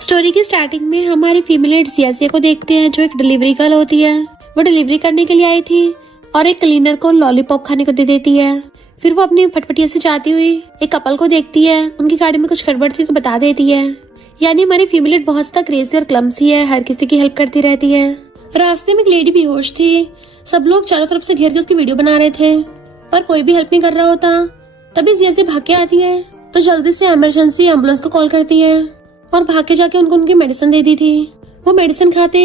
Story की starting में हमारी फीमेल जियाजिया को देखते हैं, जो एक डिलीवरी गर्ल होती है। वो डिलीवरी करने के लिए आई थी और एक क्लीनर को लॉलीपॉप खाने को दे देती है। फिर वो अपनी फटफटिया से जाती हुई एक कपल को देखती है। उनकी गाड़ी में कुछ गड़बड़ थी तो बता देती है। यानी हमारी फीमेल बहुत ज्यादा क्रेजी और क्लमसी है, हर किसी की हेल्प करती रहती है। रास्ते में एक लेडी बेहोश थी। सब लोग चारों तरफ से घेर के उसकी वीडियो बना रहे थे, पर कोई भी हेल्प नहीं कर रहा होता। तभी जियाजिया भाग के आती है तो जल्दी से इमरजेंसी एम्बुलेंस को कॉल करती है और भाग के जाके उनको उनकी मेडिसिन दे दी थी। वो मेडिसिन खाते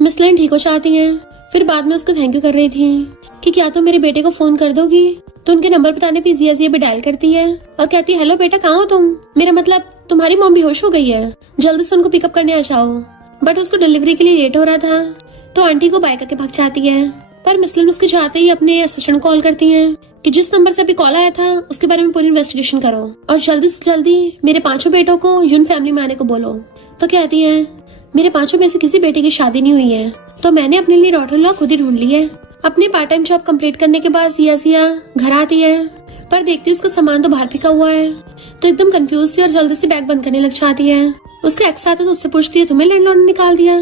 मिस लाइन ठीक हो जाती है। फिर बाद में उसको थैंक यू कर रही थी कि क्या तुम मेरे बेटे को फोन कर दोगी। तो उनके नंबर बताने पे जियाजिया भी डायल करती है और कहती है, हेलो बेटा, कहाँ हो तुम? मेरा मतलब तुम्हारी मॉम बेहोश हो गई है, जल्दी से उनको पिकअप करने आ जाओ। बट उसको डिलीवरी के लिए लेट हो रहा था तो आंटी को बाय करके भाग जाती है। पर मिसलिन उसके जाते ही अपने असिस्टेंट को कॉल करती है कि जिस नंबर से अभी कॉल आया था उसके बारे में पूरी इन्वेस्टिगेशन करो और जल्दी से जल्दी मेरे 5 बेटों को यून फैमिली में आने को बोलो। तो कहती है, मेरे 5 में से किसी बेटे की शादी नहीं हुई है तो मैंने अपने लिए डॉटर इन लॉ खुद ही ढूंढ ली है। अपनी पार्ट टाइम जॉब कंप्लीट करने के बाद जियाजिया घर आती है, पर देखती है उसका सामान तो बाहर फेंका हुआ है। तो एकदम कंफ्यूज थी और जल्दी से बैग बंद करने लग जाती है। उसका एक्स आता तो उससे पूछती है, तुम्हें लैंडलॉर्ड ने निकाल दिया?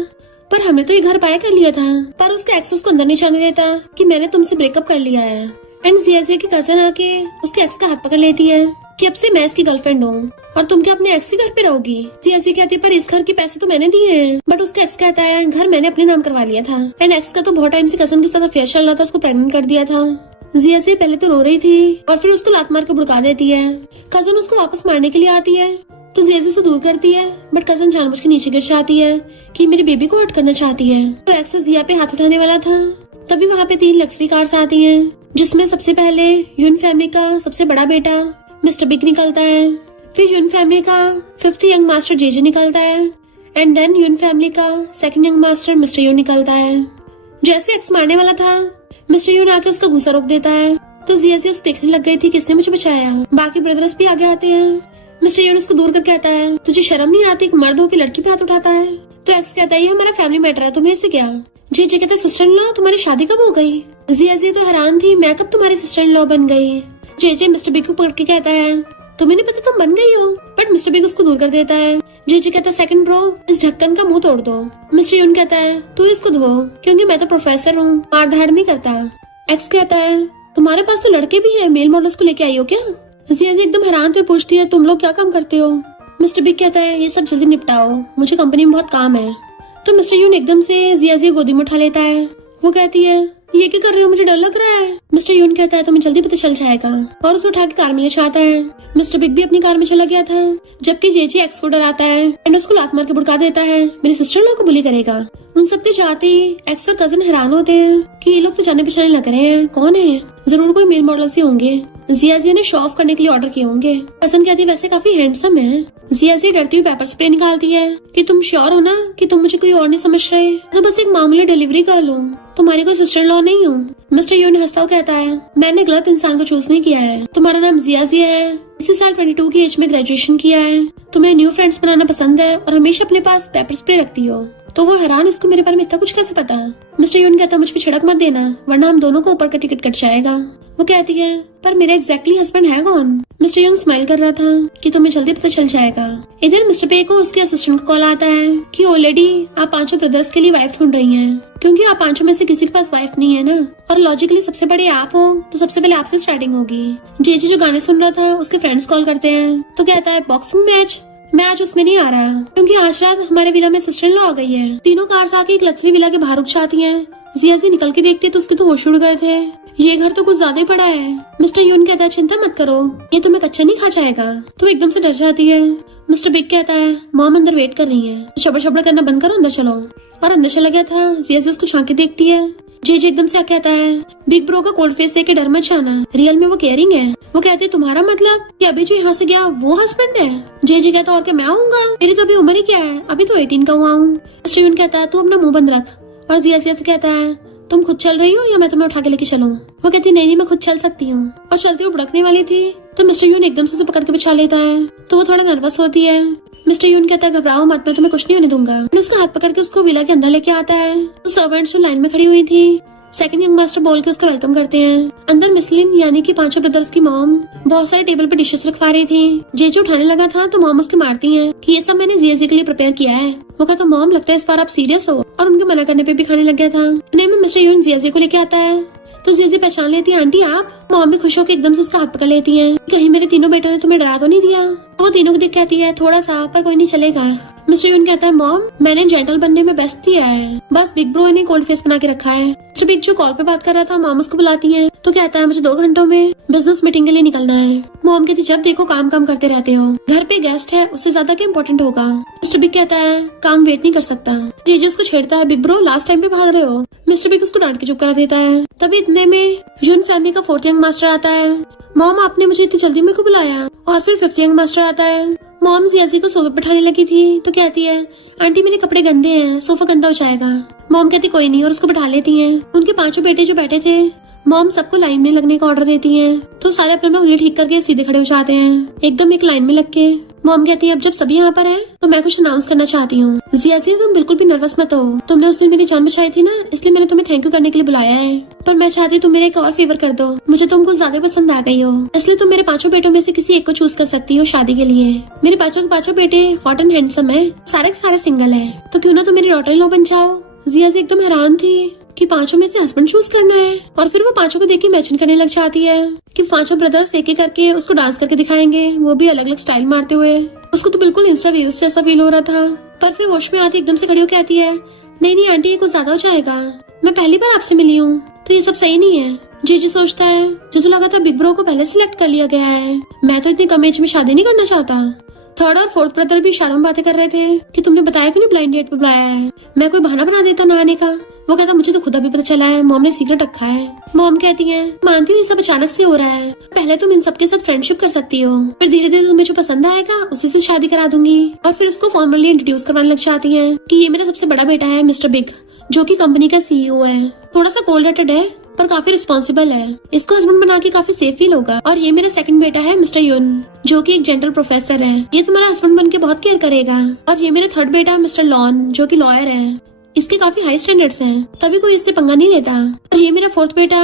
पर हमने तो ये घर बाय कर लिया था। पर उसका एक्स उसको अंदर नहीं जाने देता कि मैंने तुमसे ब्रेकअप कर लिया है। एंड जियाजिया की कजन आके उसके एक्स का हाथ पकड़ लेती है कि अब से मैं इसकी गर्लफ्रेंड हूँ और तुम क्या अपने एक्स के घर पे रहोगी। जियाजिया कहती है, पर इस घर के पैसे तो मैंने दिए हैं। बट उसका एक्स कहता है, घर मैंने अपने नाम करवा लिया था। एंड एक्स का तो बहुत टाइम से कजन के साथ अफेयर चल रहा था, उसको प्रेग्नेंट कर दिया था। जियाजिया पहले तो रो रही थी और फिर उसको लात मार के भड़का देती है। कजन उसको वापस मारने के लिए आती है तो जियाजिया से दूर करती है, बट कजन जानबूझ के नीचे गिर जाती है कि मेरे बेबी को हर्ट करना चाहती है। तो एक्स जिया पे हाथ उठाने वाला था तभी वहाँ पे 3 लग्जरी कार्स आती हैं, जिसमें सबसे पहले यून फैमिली का सबसे बड़ा बेटा मिस्टर बिग निकलता है। फिर यून फैमिली का 5th यंग मास्टर जेजे निकलता है एंड देन यून फैमिली का 2nd यंग मास्टर मिस्टर यून निकलता है। जैसे एक्स मारने वाला था मिस्टर यून आके उसका गुस्सा रोक देता है तो जियाजिया उसे देखने लग गई थी किसने मुझे बचाया। बाकी ब्रदर्स भी आगे आते हैं। मिस्टर यून उसको दूर करके कहता है, तुझे शर्म नहीं आती कि मर्द हो के लड़की पे हाथ उठाता है? तो एक्स कहता है, ये हमारा फैमिली मैटर है, तुम्हें इससे क्या? जेजे कहते हैं, सिस्टर इन लॉ तुम्हारी शादी कब हो गई? जियाजिया तो हैरान थी, मैं कब तुम्हारी सिस्टर इन लॉ बन गई? जेजे मिस्टर बिग को पकड़ के कहता है, तुम्हें नहीं पता तुम बन गई हो? बट मिस्टर बिग उसको दूर कर देता है। जेजे कहता है, सेकंड ब्रो, इस ढक्कन का मुंह तोड़ दो। मिस्टर यून कहता है, तू इसको धो क्योंकि मैं तो प्रोफेसर हूँ, मार धाड़ नहीं करता। एक्स कहता है, तुम्हारे पास तो लड़के भी है, मेल मॉडल्स को लेके आई हो क्या? जियाजिया एकदम हैरान थे, पूछती है, तुम लोग क्या काम करते हो? मिस्टर बिग कहता है, ये सब जल्दी निपटाओ, मुझे कंपनी में बहुत काम है। तो मिस्टर यून एकदम से जियाजिया गोदी में उठा लेता है। वो कहती है, ये क्या कर रहे हो, मुझे डर लग रहा है। मिस्टर यून कहता है, तुम्हें जल्दी पता चल जाएगा और उसे उठा के कार में ले जाता है। मिस्टर बिग भी अपनी कार में चला गया था, जबकि जेजे एक्स को डराता है एंड उसको लात मार के भड़का देता है, मेरी सिस्टर लोग को बुली करेगा। उन सबके जाते ही एक्स और कजन हैरान होते हैं कि ये लोग तो जाने पहचाने लग रहे हैं, कौन है? जरूर कोई मेल मॉडल से होंगे, जियाजिया ने शो ऑफ करने के लिए ऑर्डर किए होंगे। कजन कहती है, वैसे काफी हैंडसम है। जियाजिया डरती हुई पेपर स्प्रे निकालती है कि तुम श्योर हो ना कि तुम मुझे कोई और नहीं समझ रहे? तो बस एक मामूली डिलीवरी गर्ल हूँ, तुम्हारी कोई सिस्टर इन लॉ नहीं हूँ। मिस्टर यून हंसता हुआ कहता है, मैंने गलत इंसान को चूज नहीं किया है, तुम्हारा नाम जियाजिया है, इसी साल 22 की एज में ग्रेजुएशन किया है, तुम्हें न्यू फ्रेंड्स बनाना पसंद है और हमेशा अपने पास पेपर स्प्रे रखती हो। तो वो हैरान, इसको मेरे बारे में इतना कुछ कैसे पता? मिस्टर यून कहता, मुझ पे छिड़क मत देना वरना हम दोनों को ऊपर का टिकट कट जाएगा। वो कहती है, पर मेरा एग्जैक्टली हस्बैंड है कौन? मिस्टर यून स्माइल कर रहा था कि तुम्हें जल्दी पता चल जाएगा। इधर मिस्टर पे को उसके असिस्टेंट को कॉल आता है कि ऑलरेडी आप 5 ब्रदर्स के लिए वाइफ ढूंढ रही हैं, क्योंकि आप 5 में से किसी के पास वाइफ नहीं है ना, और लॉजिकली सबसे बड़े आप हो तो सबसे पहले आपसे स्टार्टिंग होगी। जेजे जो गाने सुन रहा था उसके फ्रेंड्स कॉल करते हैं तो कहता है, बॉक्सिंग मैच? मैं आज उसमें नहीं आ रहा क्योंकि आज रात हमारे विला में सिस्टर इन लॉ आ गई है। तीनों कार्स आके एक लग्जरी विला के बाहर रुक जाती हैं। जियाजिया निकल के देखती है तो उसके तो होश उड़ गए थे, ये घर तो कुछ ज्यादा ही बड़ा है। मिस्टर यून कहता है, चिंता मत करो, ये तुम्हें कच्चा नहीं खा जाएगा। तो एकदम से डर जाती है। मिस्टर बिग कहता है, मॉम अंदर वेट कर रही है, शबर शबर करना बंद करो, अंदर चलो। और अंदर चला गया था। जियाजिया उसको झांक के देखती है। जेजे एकदम से कहता है, बिग ब्रो का कोल्ड फेस देख के डर मत जाना, रियल में वो केयरिंग है। वो कहते हैं, तुम्हारा मतलब कि अभी जो यहाँ से गया वो हस्बैंड है? जेजे कहता है, और क्या मैं आऊंगा, मेरी तो अभी उम्र ही क्या है, अभी तो 18 का हुआ हूँ। मिस्टर यून कहता है, तू अपना मुंह बंद रख। और जियाजिया से कहता है, तुम खुद चल रही हो या मैं तुम्हें उठा के लेके चलूं? वो कहती है, नहीं मैं खुद चल सकती हूँ। और चलती हुई भड़कने वाली थी तो मिस्टर यून एकदम से पकड़ के बिछा लेता है तो वो थोड़ा नर्वस होती है। मिस्टर यून कहता है, घबराओ मत, मैं तुम्हें कुछ नहीं होने दूंगा। उसका हाथ पकड़ के उसको विला के अंदर लेके आता है तो सर्वेंट्स जो लाइन में खड़ी हुई थी सेकंड यंग मास्टर बोल के उसका वेलकम करते हैं। अंदर मिसलिन यानी कि पांचों ब्रदर्स की मॉम बहुत सारे टेबल पे डिशेस रखवा रही थी। जेजे उठाने लगा था तो मॉम उसके मारती हैं कि ये सब मैंने जियाजी के लिए प्रिपेयर किया है। वो कहता मॉम लगता है इस बार आप सीरियस हो, और उनके मना करने पे भी खाने लग गया था। नहीं में मिस्टर यून जियाजी को लेके आता है तो जियाजी पहचान लेती है आंटी आप। मॉम भी खुश होकर एकदम से उसका हाथ पकड़ लेती है। कहीं मेरे तीनों बेटों ने तुम्हें डरा तो नहीं दिया? वो तीनों को देख कहती है थोड़ा सा, पर कोई नहीं चलेगा। मिस्टर यून कहता है मॉम मैंने जेंटल बनने में बेस्ट दिया है, बस बिग ब्रो ने कोल्ड फेस बना के रखा है। मिस्टर बिग जो कॉल पे बात कर रहा था मॉम उसको बुलाती है तो कहता है मुझे 2 घंटों में बिजनेस मीटिंग के लिए निकलना है। मॉम कहती जब देखो काम काम करते रहते हो, घर पे गेस्ट है उससे ज्यादा क्या इम्पोर्टेंट होगा। मिस्टर बिग कहता है काम वेट नहीं कर सकता। जेजे उसको छेड़ता है बिग ब्रो लास्ट टाइम पे भाग रहे हो। मिस्टर बिग उसको डांट के चुप करा देता है। तभी इतने में यून फैमिली का 4th यंग मास्टर आता है। मॉम आपने मुझे इतनी जल्दी मेरे को बुलाया। और फिर 5th यंग मास्टर आता है। मॉम जियाजी को सोफे बैठाने लगी थी तो कहती है आंटी मेरे कपड़े गंदे हैं, सोफा गंदा हो जाएगा। मॉम कहती कोई नहीं और उसको बैठा लेती हैं। उनके 5 बेटे जो बैठे थे मॉम सबको लाइन में लगने का ऑर्डर देती हैं तो सारे अपने उंगली ठीक करके सीधे खड़े हो जाते हैं एकदम एक लाइन में लग के। मॉम कहती है अब जब सभी यहाँ पर हैं तो मैं कुछ अनाउंस करना चाहती हूँ। जियाजी तुम बिल्कुल भी नर्वस मत हो, तुमने उस दिन मेरी जान बचाई थी ना, इसलिए मैंने तुम्हें थैंक यू करने के लिए बुलाया है। पर मैं चाहती हूँ तुम मेरे एक और फेवर कर दो, मुझे तुम कुछ ज्यादा पसंद आ गई हो, इसलिए तुम मेरे 5 बेटों में से किसी एक को चूज कर सकती हो शादी के लिए। मेरे 5 के 5 बेटे हॉट एंड हैंडसम है, सारे के सारे सिंगल है, तो क्यों ना तुम मेरी डॉटर इन लॉ बन जाओ। जियाजी एकदम हैरान थी कि 5 में से हस्बैंड चूज करना है, और फिर वो 5 को देख के इमेजिन करने लग जाती है कि 5 ब्रदर्स एक एक करके उसको डांस करके दिखाएंगे, वो भी अलग अलग स्टाइल मारते हुए। उसको तो बिल्कुल इंस्टा रील्स जैसा फील हो रहा था। पर फिर होश में आती एकदम से खड़ी होकर कहती है नहीं नहीं आंटी ये कुछ ज्यादा हो जाएगा, मैं पहली बार आपसे मिली हूँ तो ये सब सही नहीं है। जीजी सोचता है जो लगा था बिग ब्रो को पहले सिलेक्ट कर लिया गया है, मैं तो इतनी कम एज में शादी नहीं करना चाहता। 3rd और 4th ब्रदर भी इशारों में बातें कर रहे थे कि तुमने बताया क्यों नहीं ब्लाइंड डेट पे बुलाया है, मैं कोई बहाना बना देता ना आने का। वो कहता मुझे तो खुद अभी पता चला है, मॉम ने सीक्रेट रखा है। मॉम कहती है मानती हूँ ये सब अचानक से हो रहा है, पहले तुम इन सबके साथ फ्रेंडशिप कर सकती हो, फिर धीरे धीरे तुम्हें जो पसंद आएगा उसी से शादी करा दूंगी। और फिर उसको फॉर्मली इंट्रोड्यूस करवाने लग जाती है कि ये मेरा सबसे बड़ा बेटा है मिस्टर बिग, जो की कंपनी का CEO है, थोड़ा सा कोल्ड हार्टेड है पर काफी रिस्पॉन्सिबल है, इसको हस्बैंड बना के काफी सेफ फील होगा। और ये मेरा सेकंड बेटा है मिस्टर यून, जो कि एक जनरल प्रोफेसर है, ये तुम्हारा हस्बैंड बन के बहुत केयर करेगा। और ये मेरा 3rd बेटा मिस्टर लॉन, जो कि लॉयर है, इसके काफी हाई स्टैंडर्ड्स हैं, तभी कोई इससे पंगा नहीं लेता। और ये मेरा 4th बेटा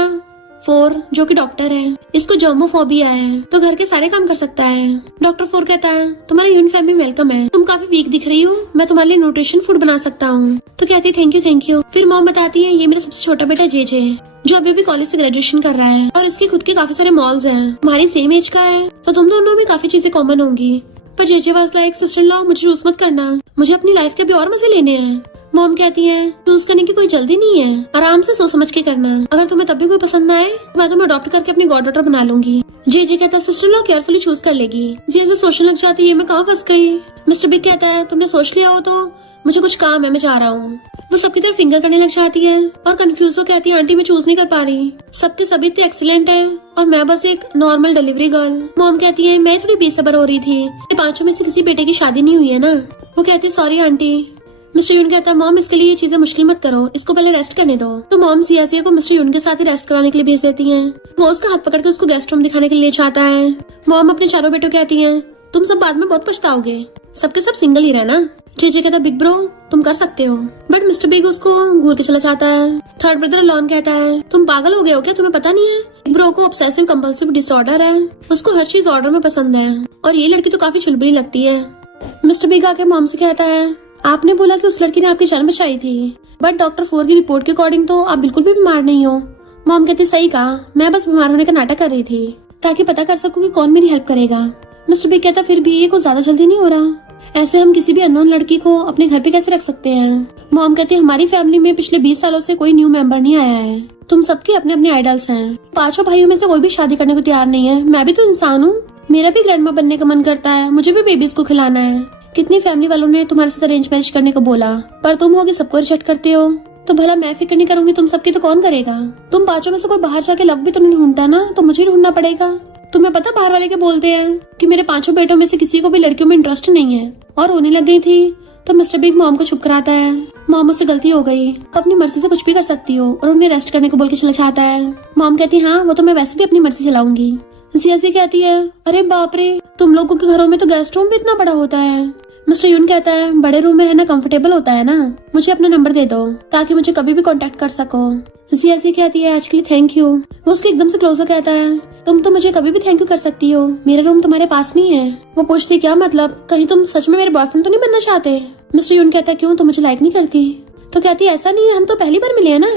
4, जो कि डॉक्टर है, इसको जर्मोफोबिया है तो घर के सारे काम कर सकता है। डॉक्टर 4 कहता है तुम्हारी यून फैमिली वेलकम है, तुम काफी वीक दिख रही हो, मैं तुम्हारे लिए न्यूट्रिशन फूड बना सकता हूँ। तो कहती है थैंक यू। फिर मॉम बताती है ये मेरा सबसे छोटा बेटा जेजे, जो अभी भी कॉलेज से ग्रेजुएशन कर रहा है, और इसके खुद के काफी सारे मॉल्स हैं, हमारी सेम एज का है तो तुम दोनों में काफी चीजें कॉमन होंगी। पर JJ was like sister in law मुझे चूज मत करना, मुझे अपनी लाइफ के भी और मजे लेने हैं। मॉम कहती है चूज करने की कोई जल्दी नहीं है, आराम से सोच समझ के करना, अगर तुम्हें तब भी कोई पसंद ना आए मैं तुम्हें अडॉप्ट करके अपनी गॉड डॉटर बना लूंगी। जेजे कहता है सिस्टर लॉ केयरफुली चूज कर लेगी। जिया सोचने लग जाती है मैं कहाँ फंस गई। मिस्टर बिग कहता है तुमने सोच लिया हो तो मुझे कुछ काम है, मैं जा रहा हूँ। वो सबकी तरफ फिंगर करने लग जाती है और कंफ्यूज हो कहती है आंटी मैं चूज नहीं कर पा रही, सबके सभी इतने एक्सीलेंट है और मैं बस एक नॉर्मल डिलीवरी गर्ल। मॉम कहती है मैं थोड़ी बेसब्र हो रही थी, 5 में से किसी बेटे की शादी नहीं हुई है ना। वो कहती है सॉरी आंटी। मिस्टर यून कहता है मॉम इसके लिए ये चीजें मुश्किल मत करो, इसको पहले रेस्ट करने दो। तो मॉम जियाजी को मिस्टर यून के साथ ही रेस्ट कराने के लिए भेज देती हैं। वो उसका हाथ पकड़ के उसको गेस्ट रूम दिखाने के लिए चाहता है। मॉम अपने 4 बेटों कहती हैं तुम सब बाद में बहुत पछताओगे, सबके सब सिंगल ही रहना। जेजे कहता बिग ब्रो तुम कर सकते हो, बट मिस्टर बिग उसको घूर के चला जाता है। 3rd ब्रदर लॉन कहता है तुम पागल हो गए हो क्या, तुम्हें पता नहीं है बिग ब्रो को ऑब्सेसिव कंपल्सिव डिसऑर्डर है, उसको हर चीज ऑर्डर में पसंद है और ये लड़की तो काफी चुलबुली लगती है। मिस्टर बिग आके मॉम से कहता है आपने बोला कि उस लड़की ने आपकी जान बचाई थी, बट डॉक्टर 4 की रिपोर्ट के अकॉर्डिंग तो आप बिल्कुल भी बीमार नहीं हो। मॉम कहती सही कहा, मैं बस बीमार होने का नाटक कर रही थी ताकि पता कर सकूं कि कौन मेरी हेल्प करेगा। मिस्टर बिग कहता फिर भी ये कुछ ज्यादा जल्दी नहीं हो रहा, ऐसे हम किसी भी अननोन लड़की को अपने घर पे कैसे रख सकते हैं। मॉम कहती है हमारी फैमिली में पिछले 20 सालों से कोई न्यू मेंबर नहीं आया है, तुम सबके अपने अपने आइडल्स हैं। 5 भाइयों में से कोई भी शादी करने को तैयार नहीं है, मैं भी तो इंसान हूँ, मेरा भी ग्रैंडमा बनने का मन करता है, मुझे भी बेबीज को खिलाना है। कितनी फैमिली वालों ने तुम्हारे साथ अरेंज मैरिज करने को बोला, पर तुम हो कि सबको रिजेक्ट करते हो, तो भला मैं फिक्र नहीं करूंगी तुम सबकी तो कौन करेगा। तुम 5 में से कोई बाहर जाके लव भी तो नहीं ढूंढता ना, तो मुझे ढूंढना पड़ेगा। तुम्हें पता बाहर वाले क्या बोलते हैं कि मेरे 5 बेटों में से किसी को भी लड़कियों में इंटरेस्ट नहीं है। और रोने लग गई थी तो मिस्टर बिग मॉम को चुप कराता है। मॉम मुझसे गलती हो गई, अपनी मर्जी से कुछ भी कर सकती हो, और उन्हें रेस्ट करने को बोल के चला जाता है। मॉम कहती है हाँ वो तो मैं वैसे भी अपनी मर्जी चलाऊंगी। जियाजी कहती है अरे बाप रे तुम लोगों के घरों में तो गेस्ट रूम भी इतना बड़ा होता है। मिस्टर यून कहता है बड़े रूम में रहना कंफर्टेबल होता है ना, मुझे अपना नंबर दे दो ताकि मुझे कभी भी कांटेक्ट कर सको। जियाजी कहती है आज के लिए थैंक यू। वो उसके एकदम से क्लोज हो कहता है तुम तो मुझे कभी भी थैंक यू कर सकती हो, मेरा रूम तुम्हारे पास नहीं है। वो पूछती क्या मतलब, कहीं तुम सच में मेरे बॉयफ्रेंड तो नहीं बनना चाहते। मिस्टर यून कहता है क्यों, तुम मुझे लाइक नहीं करती। तो कहती है ऐसा नहीं है, हम तो पहली बार मिले हैं ना।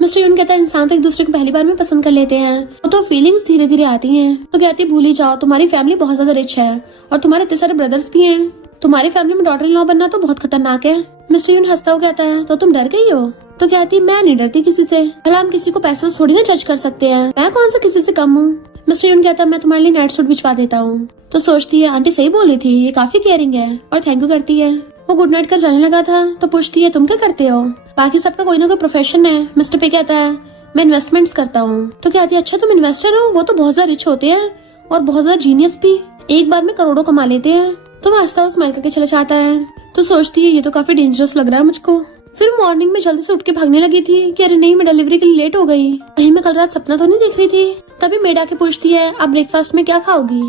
मिस्टर यून कहता है इंसान तो एक दूसरे को पहली बार में पसंद कर लेते हैं, वो तो फीलिंग्स धीरे धीरे आती हैं। तो कहती है भूल ही जाओ, तुम्हारी फैमिली बहुत ज्यादा रिच है और तुम्हारे इतने सारे ब्रदर्स भी हैं, तुम्हारी फैमिली में डॉटर इन लॉ बनना तो बहुत खतरनाक है। मिस्टर यून हंसता हुआ कहता है तो तुम डर गई हो। तो कहती है मैं नहीं डरती किसी से, भला हम किसी को पैसों से थोड़ी ना जज कर सकते हैं, मैं कौन सा किसी से कम हूँ। मिस्टर यून कहता है मैं तुम्हारे लिए नाइट सूट भिजवा देता हूँ। तो सोचती है आंटी सही बोल रही थी, ये काफी केयरिंग है, और थैंक यू करती है। वो गुड नाइट कर जाने लगा था तो पूछती है तुम क्या करते हो। बाकी सबका कोई ना कोई प्रोफेशन है। मिस्टर पे कहता है मैं इन्वेस्टमेंट्स करता हूँ। तो कहती है अच्छा तुम इन्वेस्टर हो, वो तो बहुत ज्यादा रिच होते हैं और बहुत ज्यादा जीनियस भी, एक बार में करोड़ों कमा लेते हैं। तो वो हंसता हुआ स्माइल करके चला जाता है। तो सोचती है ये तो काफी डेंजरस लग रहा है मुझको। फिर मॉर्निंग में जल्दी से उठ के भागने लगी थी कि अरे नहीं मैं डिलीवरी के लिए लेट हो गई, कहीं मैं कल रात सपना तो नहीं देख रही थी। तभी मेड आके पूछती है आप ब्रेकफास्ट में क्या खाओगी।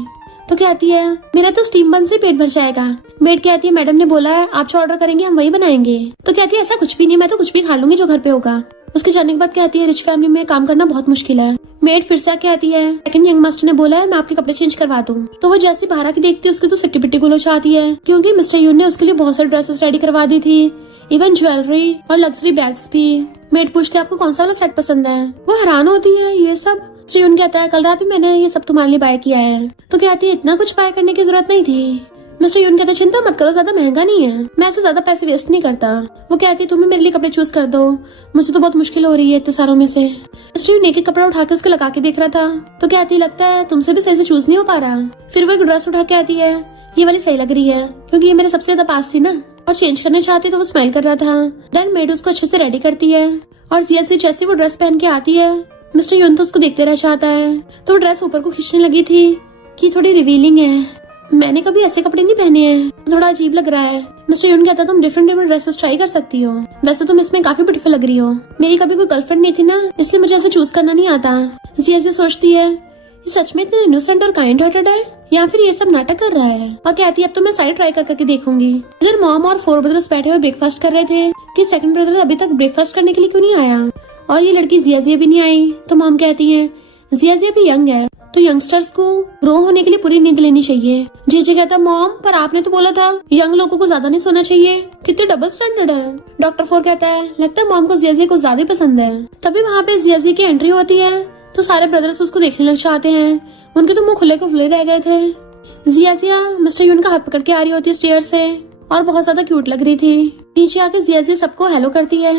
तो कहती है मेरा तो स्टीम बन से पेट भर जाएगा। मेड कहती है मैडम ने बोला है आप जो ऑर्डर करेंगे हम वही बनाएंगे। तो कहती है ऐसा कुछ भी नहीं, मैं तो कुछ भी खा लूंगी जो घर पे होगा। उसके जाने के बाद कहती है रिच फैमिली में काम करना बहुत मुश्किल है। मेड फिर से कहती है सेकंड यंग मास्टर ने बोला है मैं आपके कपड़े चेंज करवा दूं। तो वो जैसे बाहर की देखती है उसकी तो सिट्टी पिट्टी गुल हो जाती है, क्योंकि मिस्टर यून ने उसके लिए बहुत सारी ड्रेसेस रेडी करवा दी थी, इवन ज्वेलरी और लग्जरी बैग्स भी। मेड पूछती है आपको कौन सा वाला सेट पसंद है। वो हैरान होती है ये सब। मिस्टर यून कहता है कल रात में मैंने ये सब तुम्हारे लिए बाय किया है। तो कहती है इतना कुछ बाय करने की जरूरत नहीं थी। मिस्टर यून कहता है चिंता मत करो, ज्यादा महंगा नहीं है, मैं ऐसे ज्यादा पैसे वेस्ट नहीं करता। वो कहती है तुम्हें मेरे लिए कपड़े चूज कर दो, मुझे तो बहुत मुश्किल हो रही है इतने सारों में से। मिस्टर यून एक कपड़ा उठा के उसके लगा के देख रहा था। तो कहती लगता है तुमसे भी सही से चूज नहीं हो पा रहा। फिर वो एक ड्रेस उठा के आती है, ये वाली सही लग रही है क्योंकि ये मेरे सबसे ज्यादा पास थी ना, और चेंज करना चाहती तो वो स्माइल कर रहा था। देन मेड उसको अच्छे से रेडी करती है और जैसे वो ड्रेस पहन के आती है मिस्टर यून तो उसको देखते रह जाता है। तो वो ड्रेस ऊपर को खींचने लगी थी कि थोड़ी रिवीलिंग है, मैंने कभी ऐसे कपड़े नहीं पहने हैं, थोड़ा अजीब लग रहा है। मिस्टर यून कहता तुम डिफरेंट ड्रेसेस ट्राई कर सकती हो, वैसे तुम इसमें काफी ब्यूटीफुल लग रही हो, मेरी कभी कोई गर्लफ्रेंड नहीं थी ना इसलिए मुझे ऐसे चूज करना नहीं आता। ऐसे सोचती है ये सच में इतना इनोसेंट और काइंड हार्टेड है या फिर ये सब नाटक कर रहा है। और कहती है अब तो मैं सारी ट्राई करके देखूंगी। इधर मॉम और 4 ब्रदर्स बैठे हुए ब्रेकफास्ट कर रहे थे कि सेकंड ब्रदर अभी तक ब्रेकफास्ट करने के लिए क्यों नहीं आया, और ये लड़की जिया भी नहीं आई। तो मॉम कहती है जिया भी यंग है तो यंगस्टर्स को ग्रो होने के लिए पूरी नींद लेनी चाहिए। जे कहता मॉम पर आपने तो बोला था यंग लोगों को ज्यादा नहीं सोना चाहिए, कितने डबल स्टैंडर्ड है। डॉक्टर 4 कहता है लगता है मॉम को जिया को ज्यादा पसंद है। तभी वहाँ पे जिया की एंट्री होती है तो सारे ब्रदर्स उसको देखने लग जाते हैं, उनके तो मुंह खुले को खुले रह गए थे। जिया मिस्टर यून का हाथ पकड़ के आ रही होती है स्टेयर से और बहुत ज्यादा क्यूट लग रही थी। नीचे आके जिया सबको हेलो करती है।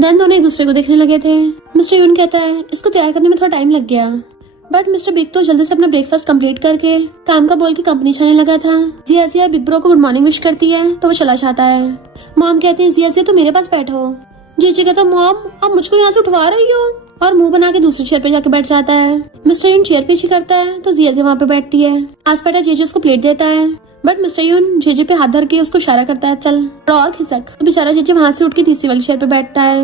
देन दोनों एक दूसरे को देखने लगे थे। मिस्टर यून कहता है इसको तैयार करने में थोड़ा टाइम लग गया, बट मिस्टर बिग तो जल्दी से अपना ब्रेकफास्ट कंप्लीट करके काम का बोल के कंपनी जाने लगा था। जिया बिग ब्रो को गुड मॉर्निंग विश करती है तो वो चला जाता है। मॉम कहती है जिया तो मेरे पास बैठो। जी कहता मॉम आप मुझको यहाँ से उठवा रही हो, और मुंह बना के दूसरी चेयर पे जाके बैठ जाता है। मिस्टर यून चेयर पीछे करता है तो जिया वहाँ पे बैठती है। आस बैठा जेजे उसको प्लेट देता है, बट मिस्टर यून जेजे पे हाथ धर के उसको इशारा करता है चल और खिसक। तो बेचारा जेजे वहाँ से उठ के तीसरी वाली चेयर पे बैठता है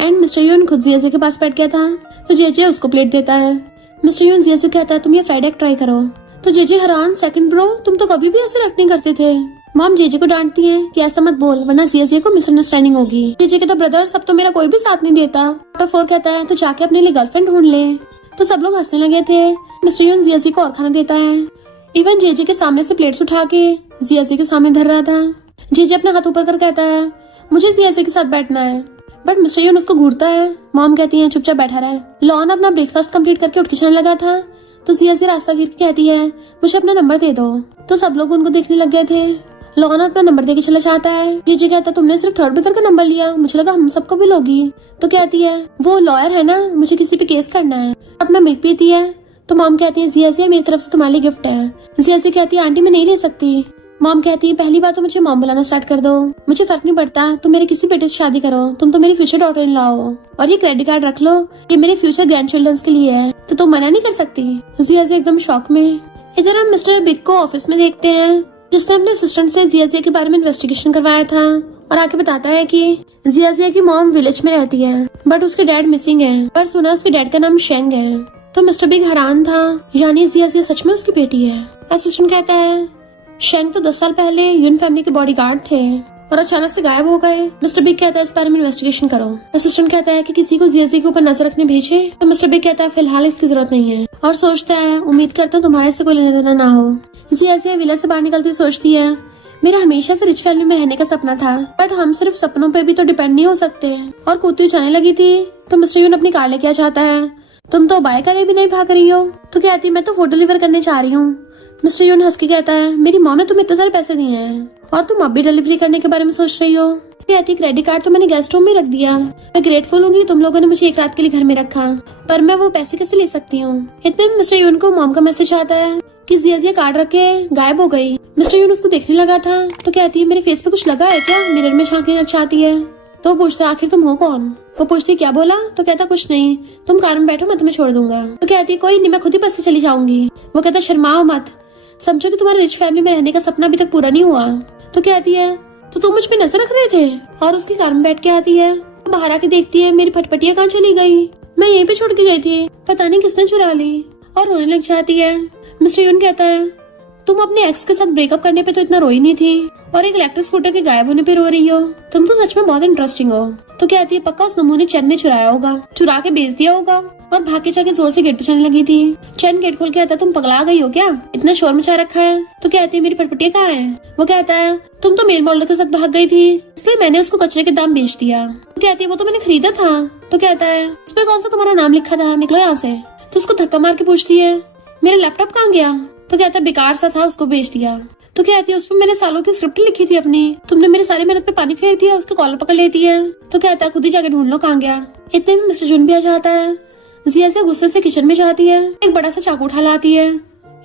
एंड मिस्टर यून खुद जिया के पास बैठ गया था तो जेजे उसको प्लेट देता है। मिस्टर यून जिया कहता है तुम ये फ्राइड एग ट्राई करो। तो जेजे हैरान सेकंड ब्रो तुम तो कभी भी ऐसे एक्टिंग करते थे। मॉम जेजे को डांटती है कि ऐसा मत बोल वरना जिया को मिसअंडरस्टैंडिंग होगी। जेजे कहता ब्रदर सब तो मेरा कोई भी साथ नहीं देता। डॉक्टर 4 कहता है तो जाके अपने लिए गर्लफ्रेंड ढूंढ ले। तो सब लोग हंसने लगे थे। मिस्टर यून जिया को और खाना देता है, इवन जेजे के सामने से प्लेट्स उठा के जिया के सामने धर रहा था। जेजे अपने हाथ ऊपर कर कहता है मुझे जिया के साथ बैठना है, बट मिस्टर यून उसको घूरता है। मॉम कहती है चुपचाप बैठा रहे। लॉन अपना ब्रेकफास्ट कंप्लीट करके उठ के जाने लगा था तो जिया रास्ता गिर के कहती है मुझे अपना नंबर दे दो। तो सब लोग उनको देखने लग गए थे। लॉन अपना नंबर देके चला जाता है। ये कहता तुमने सिर्फ थर्ड ब्रदर का नंबर लिया, मुझे लगा हम सबको भी लोगी। तो कहती है वो लॉयर है ना, मुझे किसी पे केस करना है। अपना मिल्क पीती है तो मॉम कहती है जिया मेरी तरफ से तुम्हारे लिए गिफ्ट है। जिया कहती है आंटी मैं नहीं ले सकती। मॉम कहती है पहली बात तो मुझे मॉम बुलाना स्टार्ट कर दो, मुझे फर्क नहीं पड़ता तुम मेरे किसी बेटे से शादी करो, तुम तो मेरी फ्यूचर डॉटर इन लॉ हो, और ये क्रेडिट कार्ड रख लो ये मेरे फ्यूचर ग्रैंड चिल्ड्रंस के लिए है, तो तुम मना नहीं कर सकती। जिया एकदम शॉक में। इधर हम मिस्टर बिग को ऑफिस में देखते हैं जिसने अपने असिस्टेंट से जिया के बारे में इन्वेस्टिगेशन करवाया था और आके बताता है कि जिया की मॉम विलेज में रहती है बट उसके डैड मिसिंग है, पर सुना उसके डैड का नाम शेंग है। तो मिस्टर बिग हैरान था, यानी जिया सच में उसकी बेटी है। असिस्टेंट कहता है शेंग तो 10 साल पहले यून फैमिली के बॉडीगार्ड थे और अचानक से गायब हो गए। मिस्टर बिग कहता है इस बारे में इन्वेस्टिगेशन करो। असिस्टेंट कहता है कि किसी को जियाजी के ऊपर नजर रखने भेजे, तो मिस्टर बिग कहता है फिलहाल इसकी जरूरत नहीं है और सोचता है उम्मीद करता हूँ तुम्हारे से कोई लेना देना ना हो। जियाजी विला से बाहर निकलती सोचती है मेरा हमेशा से रिच फैमिली में रहने का सपना था, बट हम सिर्फ सपनों पे भी तो डिपेंड नहीं हो सकते। और कूदती जाने लगी थी तो मिस्टर यून अपनी कार लेके आ जाता है। तुम तो बाय करे भी नहीं भाग रही हो। तो कहती मैं तो फूड डिलीवर करने जा रही हूँ। मिस्टर यून हंस के कहता है मेरी मॉम ने तुम्हें इतने सारे पैसे दिए हैं और तुम अब भी डिलीवरी करने के बारे में सोच रही हो। कहती क्रेडिट कार्ड तो मैंने गेस्ट रूम में रख दिया। मैं ग्रेटफुल हूँ तुम लोगों ने मुझे एक रात के लिए घर में रखा, पर मैं वो पैसे कैसे ले सकती हूँ। इतने में मिस्टर यून को मॉम का मैसेज आता है कि जिया कार्ड रख के गायब हो गई। मिस्टर यून उसको देखने लगा था तो कहती है मेरे फेस पे कुछ लगा है क्या, मिरर में झांकना चाहती है। तो वो पूछता आखिर तुम हो कौन। वो पूछती क्या बोला। तो कहता कुछ नहीं, तुम कार में बैठो मैं तुम्हें छोड़ दूंगा। तो कहती कोई नहीं मैं खुद ही बस से चली जाऊंगी। वो कहता शर्माओ मत, समझो कि तुम्हारे रिच फैमिली में रहने का सपना अभी तक पूरा नहीं हुआ। तो कहती है तो तुम मुझ पे नजर रख रहे थे। और उसकी कार में बैठ के आती है, बाहर आके देखती है मेरी फटफटिया कहाँ चली गई, मैं यहीं पे छोड़ के गई थी, पता नहीं किसने चुरा ली। और रोने लग जाती है। मिस्टर यून कहता है तुम अपने एक्स के साथ ब्रेकअप करने पे तो इतना रोई नहीं थी और एक इलेक्ट्रिक स्कूटर के गायब होने पे रो रही हो। तुम तो सच में बहुत इंटरेस्टिंग हो। तो कहती है पक्का उस नमूने चैन ने चुराया होगा, चुरा के बेच दिया होगा। और भाग के जाके जोर से गेट पे चढ़ने लगी थी। चैन गेट खोल के आता तुम पगला गई हो क्या, इतना शोर मचा रखा है। तो कहती है मेरी फटफटिया कहाँ है। वो कहता है तुम तो मेल मॉडल के साथ भाग गई थी इसलिए मैंने उसको कचरे के दाम बेच दिया। तो कहती है वो तो मैंने खरीदा था। तो कहता है उस पे कौन सा तुम्हारा नाम लिखा था, निकलो यहाँ से। तो उसको धक्का मार के पूछती है मेरा लैपटॉप कहाँ गया। तो कहता है बेकार सा था उसको बेच दिया। तो कहती है उसमें मैंने सालों की स्क्रिप्ट लिखी थी अपनी, तुमने मेरी सारी मेहनत पे पानी फेर दिया, उसको कॉलर पकड़ लेती है। तो कहता है खुद ही जाके ढूंढ लो कहाँ गया। इतने में मिस्टर जून भी आ जाता है। जिया से गुस्से से किचन में जाती है, एक बड़ा सा चाकू उठा लाती है।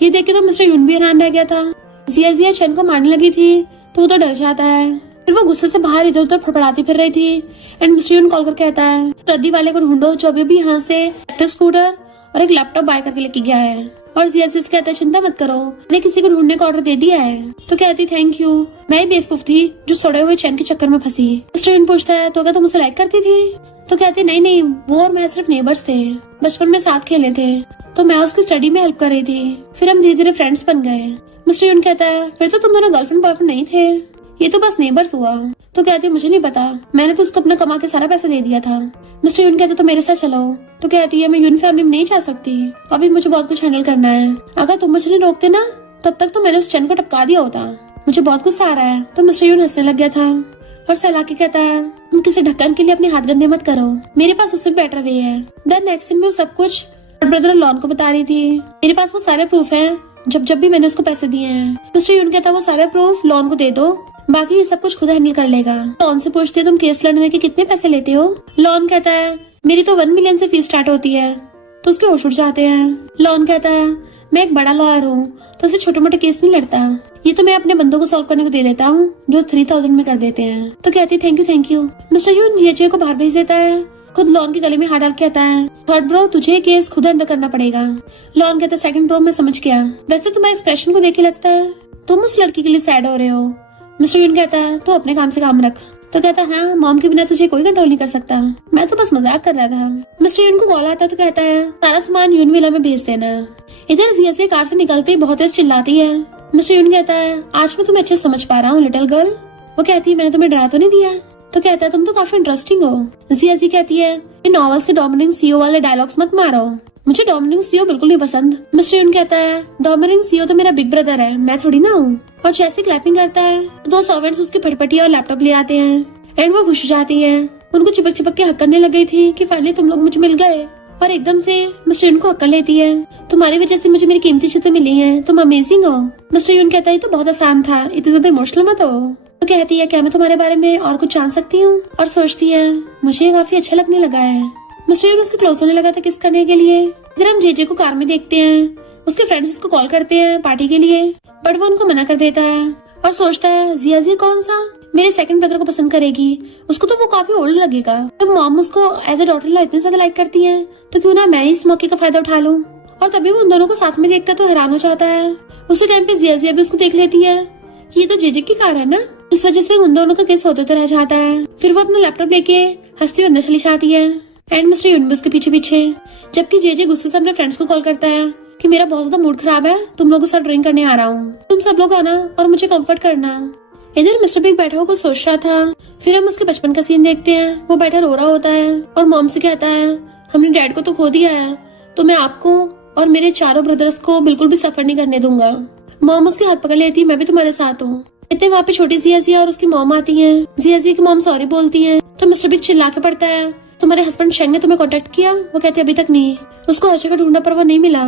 ये देख के तो मिस्टर यून भी हैरान रह गया था। जिया चैन को मारने लगी थी तो वो तो डर जाता है। फिर वो गुस्से से बाहर इधर उधर फड़फड़ाती फिर रही थी। एंड मिस्टर यून कॉल कर कहता है रद्दी वाले को ढूंढो जो अभी भी यहाँ से इलेक्ट्रिक स्कूटर और एक लैपटॉप बाय करके लेके गया है। और जिया से कहता है चिंता मत करो, मैंने किसी को ढूंढने का ऑर्डर दे दिया है। तो कहती थैंक यू, मैं ही बेवकूफ थी जो सड़े हुए चैन के चक्कर में फंसी। मिस्टर यून पूछता है तो क्या तुम उसे लाइक करती थी। तो कहती नहीं, वो और मैं सिर्फ नेबर्स थे, बचपन में साथ खेले थे, तो मैं उसकी स्टडी में हेल्प कर रही थी, फिर हम धीरे धीरे फ्रेंड्स बन गए। मिस्टर यून कहता है फिर तो तुम दोनों गर्लफ्रेंड बॉयफ्रेंड नहीं थे, ये तो बस नेबर्स हुआ। तो कहती है मुझे नहीं पता, मैंने तो उसको अपना कमा के सारा पैसा दे दिया था। मिस्टर यून कहता तो मेरे साथ चलो। तो कहती है मैं यून फैमिली में नहीं जा सकती, अभी मुझे बहुत कुछ हैंडल करना है। अगर तुम मुझे नहीं रोकते ना तब तक तो मैंने उस चैन को टपका दिया होता, मुझे बहुत गुस्सा आ रहा है। तो मिस्टर यून हंसने लग गया था और सहला के कहता है तुम किसी ढक्कन के लिए अपने हाथ गंदे मत करो, मेरे पास उससे बेटर वे है। देन नेक्स्ट सीन में वो सब कुछ ब्रदर लॉन को बता रही थी। मेरे पास वो सारे प्रूफ है जब भी मैंने उसको पैसे दिए हैं। मिस्टर यून कहता वो सारे प्रूफ लॉन को दे दो, बाकी ये सब कुछ खुद हैंडल कर लेगा। लॉन से पूछते तुम केस लड़ने के कितने पैसे लेते हो। लॉन कहता है मेरी तो 1 मिलियन से फीस स्टार्ट होती है। तो उसके होश उड़ जाते हैं। लॉन कहता है मैं एक बड़ा लॉयर हूँ तो उसे छोटे मोटे केस नहीं लड़ता, ये तो मैं अपने बंदों को सॉल्व करने को दे देता हूँ जो 3000 में कर देते हैं। तो कहती थैंक यू। मिस्टर यून जीजे को बाहर भेज देता है, खुद लॉन के गले में हाथ डाल के कहता है थर्ड ब्रो तुझे ये केस खुद हैंडल करना पड़ेगा। लॉन कहता है सेकंड ब्रो मैं समझ गया, वैसे तुम्हारे एक्सप्रेशन को देख के लगता है तुम उस लड़की के लिए सैड हो रहे हो। मिस्टर यून कहता है तो अपने काम से काम रख। तो कहता है हाँ मॉम के बिना तुझे कोई कंट्रोल नहीं कर सकता, मैं तो बस मजाक कर रहा था। मिस्टर यून को कॉल आता है तो कहता है सारा सामान यून विला में भेज देना। इधर जिया से कार से निकलते ही बहुत तेज चिल्लाती है। मिस्टर यून कहता है आज मैं तुम्हें अच्छे से समझ पा रहा हूँ लिटिल गर्ल। वो कहती है मैंने तुम्हें डरा तो नहीं दिया। तो कहता है तुम तो काफी इंटरेस्टिंग हो। जिया जी कहती है ये नॉवेल्स के डोमिनिक सीओ वाले डायलॉग्स मत मारो, मुझे डोमिनिक सीओ बिल्कुल नहीं पसंद। मिस्टर यून कहता है डोमिनिक सीओ तो मेरा बिग ब्रदर है, मैं थोड़ी ना हूँ। और जैसे क्लैपिंग करता है तो 2 सर्वेंट्स उसकी फटफटी और लैपटॉप ले आते हैं एंड वो खुश हो जाती है। उनको चिपक के हक करने लग गई थी कि फाइनली तुम लोग मुझे मिल गए। और एकदम से मिस्टर यून को हक कर लेती है, तुम्हारी वजह से मुझे मेरी कीमती चीजें मिली हैं, तुम अमेजिंग हो। मिस्टर यून कहता है तो बहुत आसान था, इतनी ज्यादा इमोशनल मत हो। तो कहती है क्या मैं तुम्हारे बारे में और कुछ जान सकती हूँ। और सोचती है मुझे ये काफी अच्छा लगने लगा है। मिस्टर यून उसके क्लोज होने लगा था किस करने के लिए। इधर हम जेजे को कार में देखते हैं, उसके फ्रेंड्स उसको कॉल करते हैं पार्टी के लिए, बट वो उनको मना कर देता है और सोचता है जिया जी कौन सा मेरे सेकंड ब्रदर को पसंद करेगी, उसको तो वो काफी ओल्ड लगेगा। जब मॉम उसको as a daughter in law इतनी ज्यादा लाइक करती है तो क्यों ना मैं इस मौके का फायदा उठा लूं। और तभी वो उन दोनों को साथ में देखता तो हैरान हो जाता है। उसी टाइम पे जिया भी उसको देख लेती है कि ये तो जेजे की कार है ना, इस वजह से उन दोनों का केस होते तो रह जाता है। फिर वो अपना लैपटॉप लेके हंसती अंदर चली जाती है एंड मिस्टर यून भी उसके पीछे पीछे। जबकि जेजे गुस्से से अपने फ्रेंड्स को कॉल करता है कि मेरा बहुत ज्यादा मूड खराब है, तुम लोगों के साथ ड्रिंक करने आ रहा हूँ, तुम सब लोग आना और मुझे कंफर्ट करना। इधर मिस्टर बिग बैठा होकर सोच रहा था। फिर हम उसके बचपन का सीन देखते हैं। वो बैठा रो रहा होता है और मॉम से कहता है, हमने डैड को तो खो दिया है, तो मैं आपको और मेरे चारों ब्रदर्स को बिल्कुल भी सफर नहीं करने दूंगा। मॉम उसके हाथ पकड़ लेती, मैं भी तुम्हारे साथ हूँ। इतने वहाँ पे छोटी जिया और उसकी मॉम आती है। जिया की मॉम सॉरी बोलती है तो मिस्टर बिग चिल्ला के पड़ता है, तुम्हारे हस्बैंड शेंग ने तुम्हें कांटेक्ट किया? वो कहते अभी तक नहीं, उसको हर जगह ढूंढा पर वो नहीं मिला।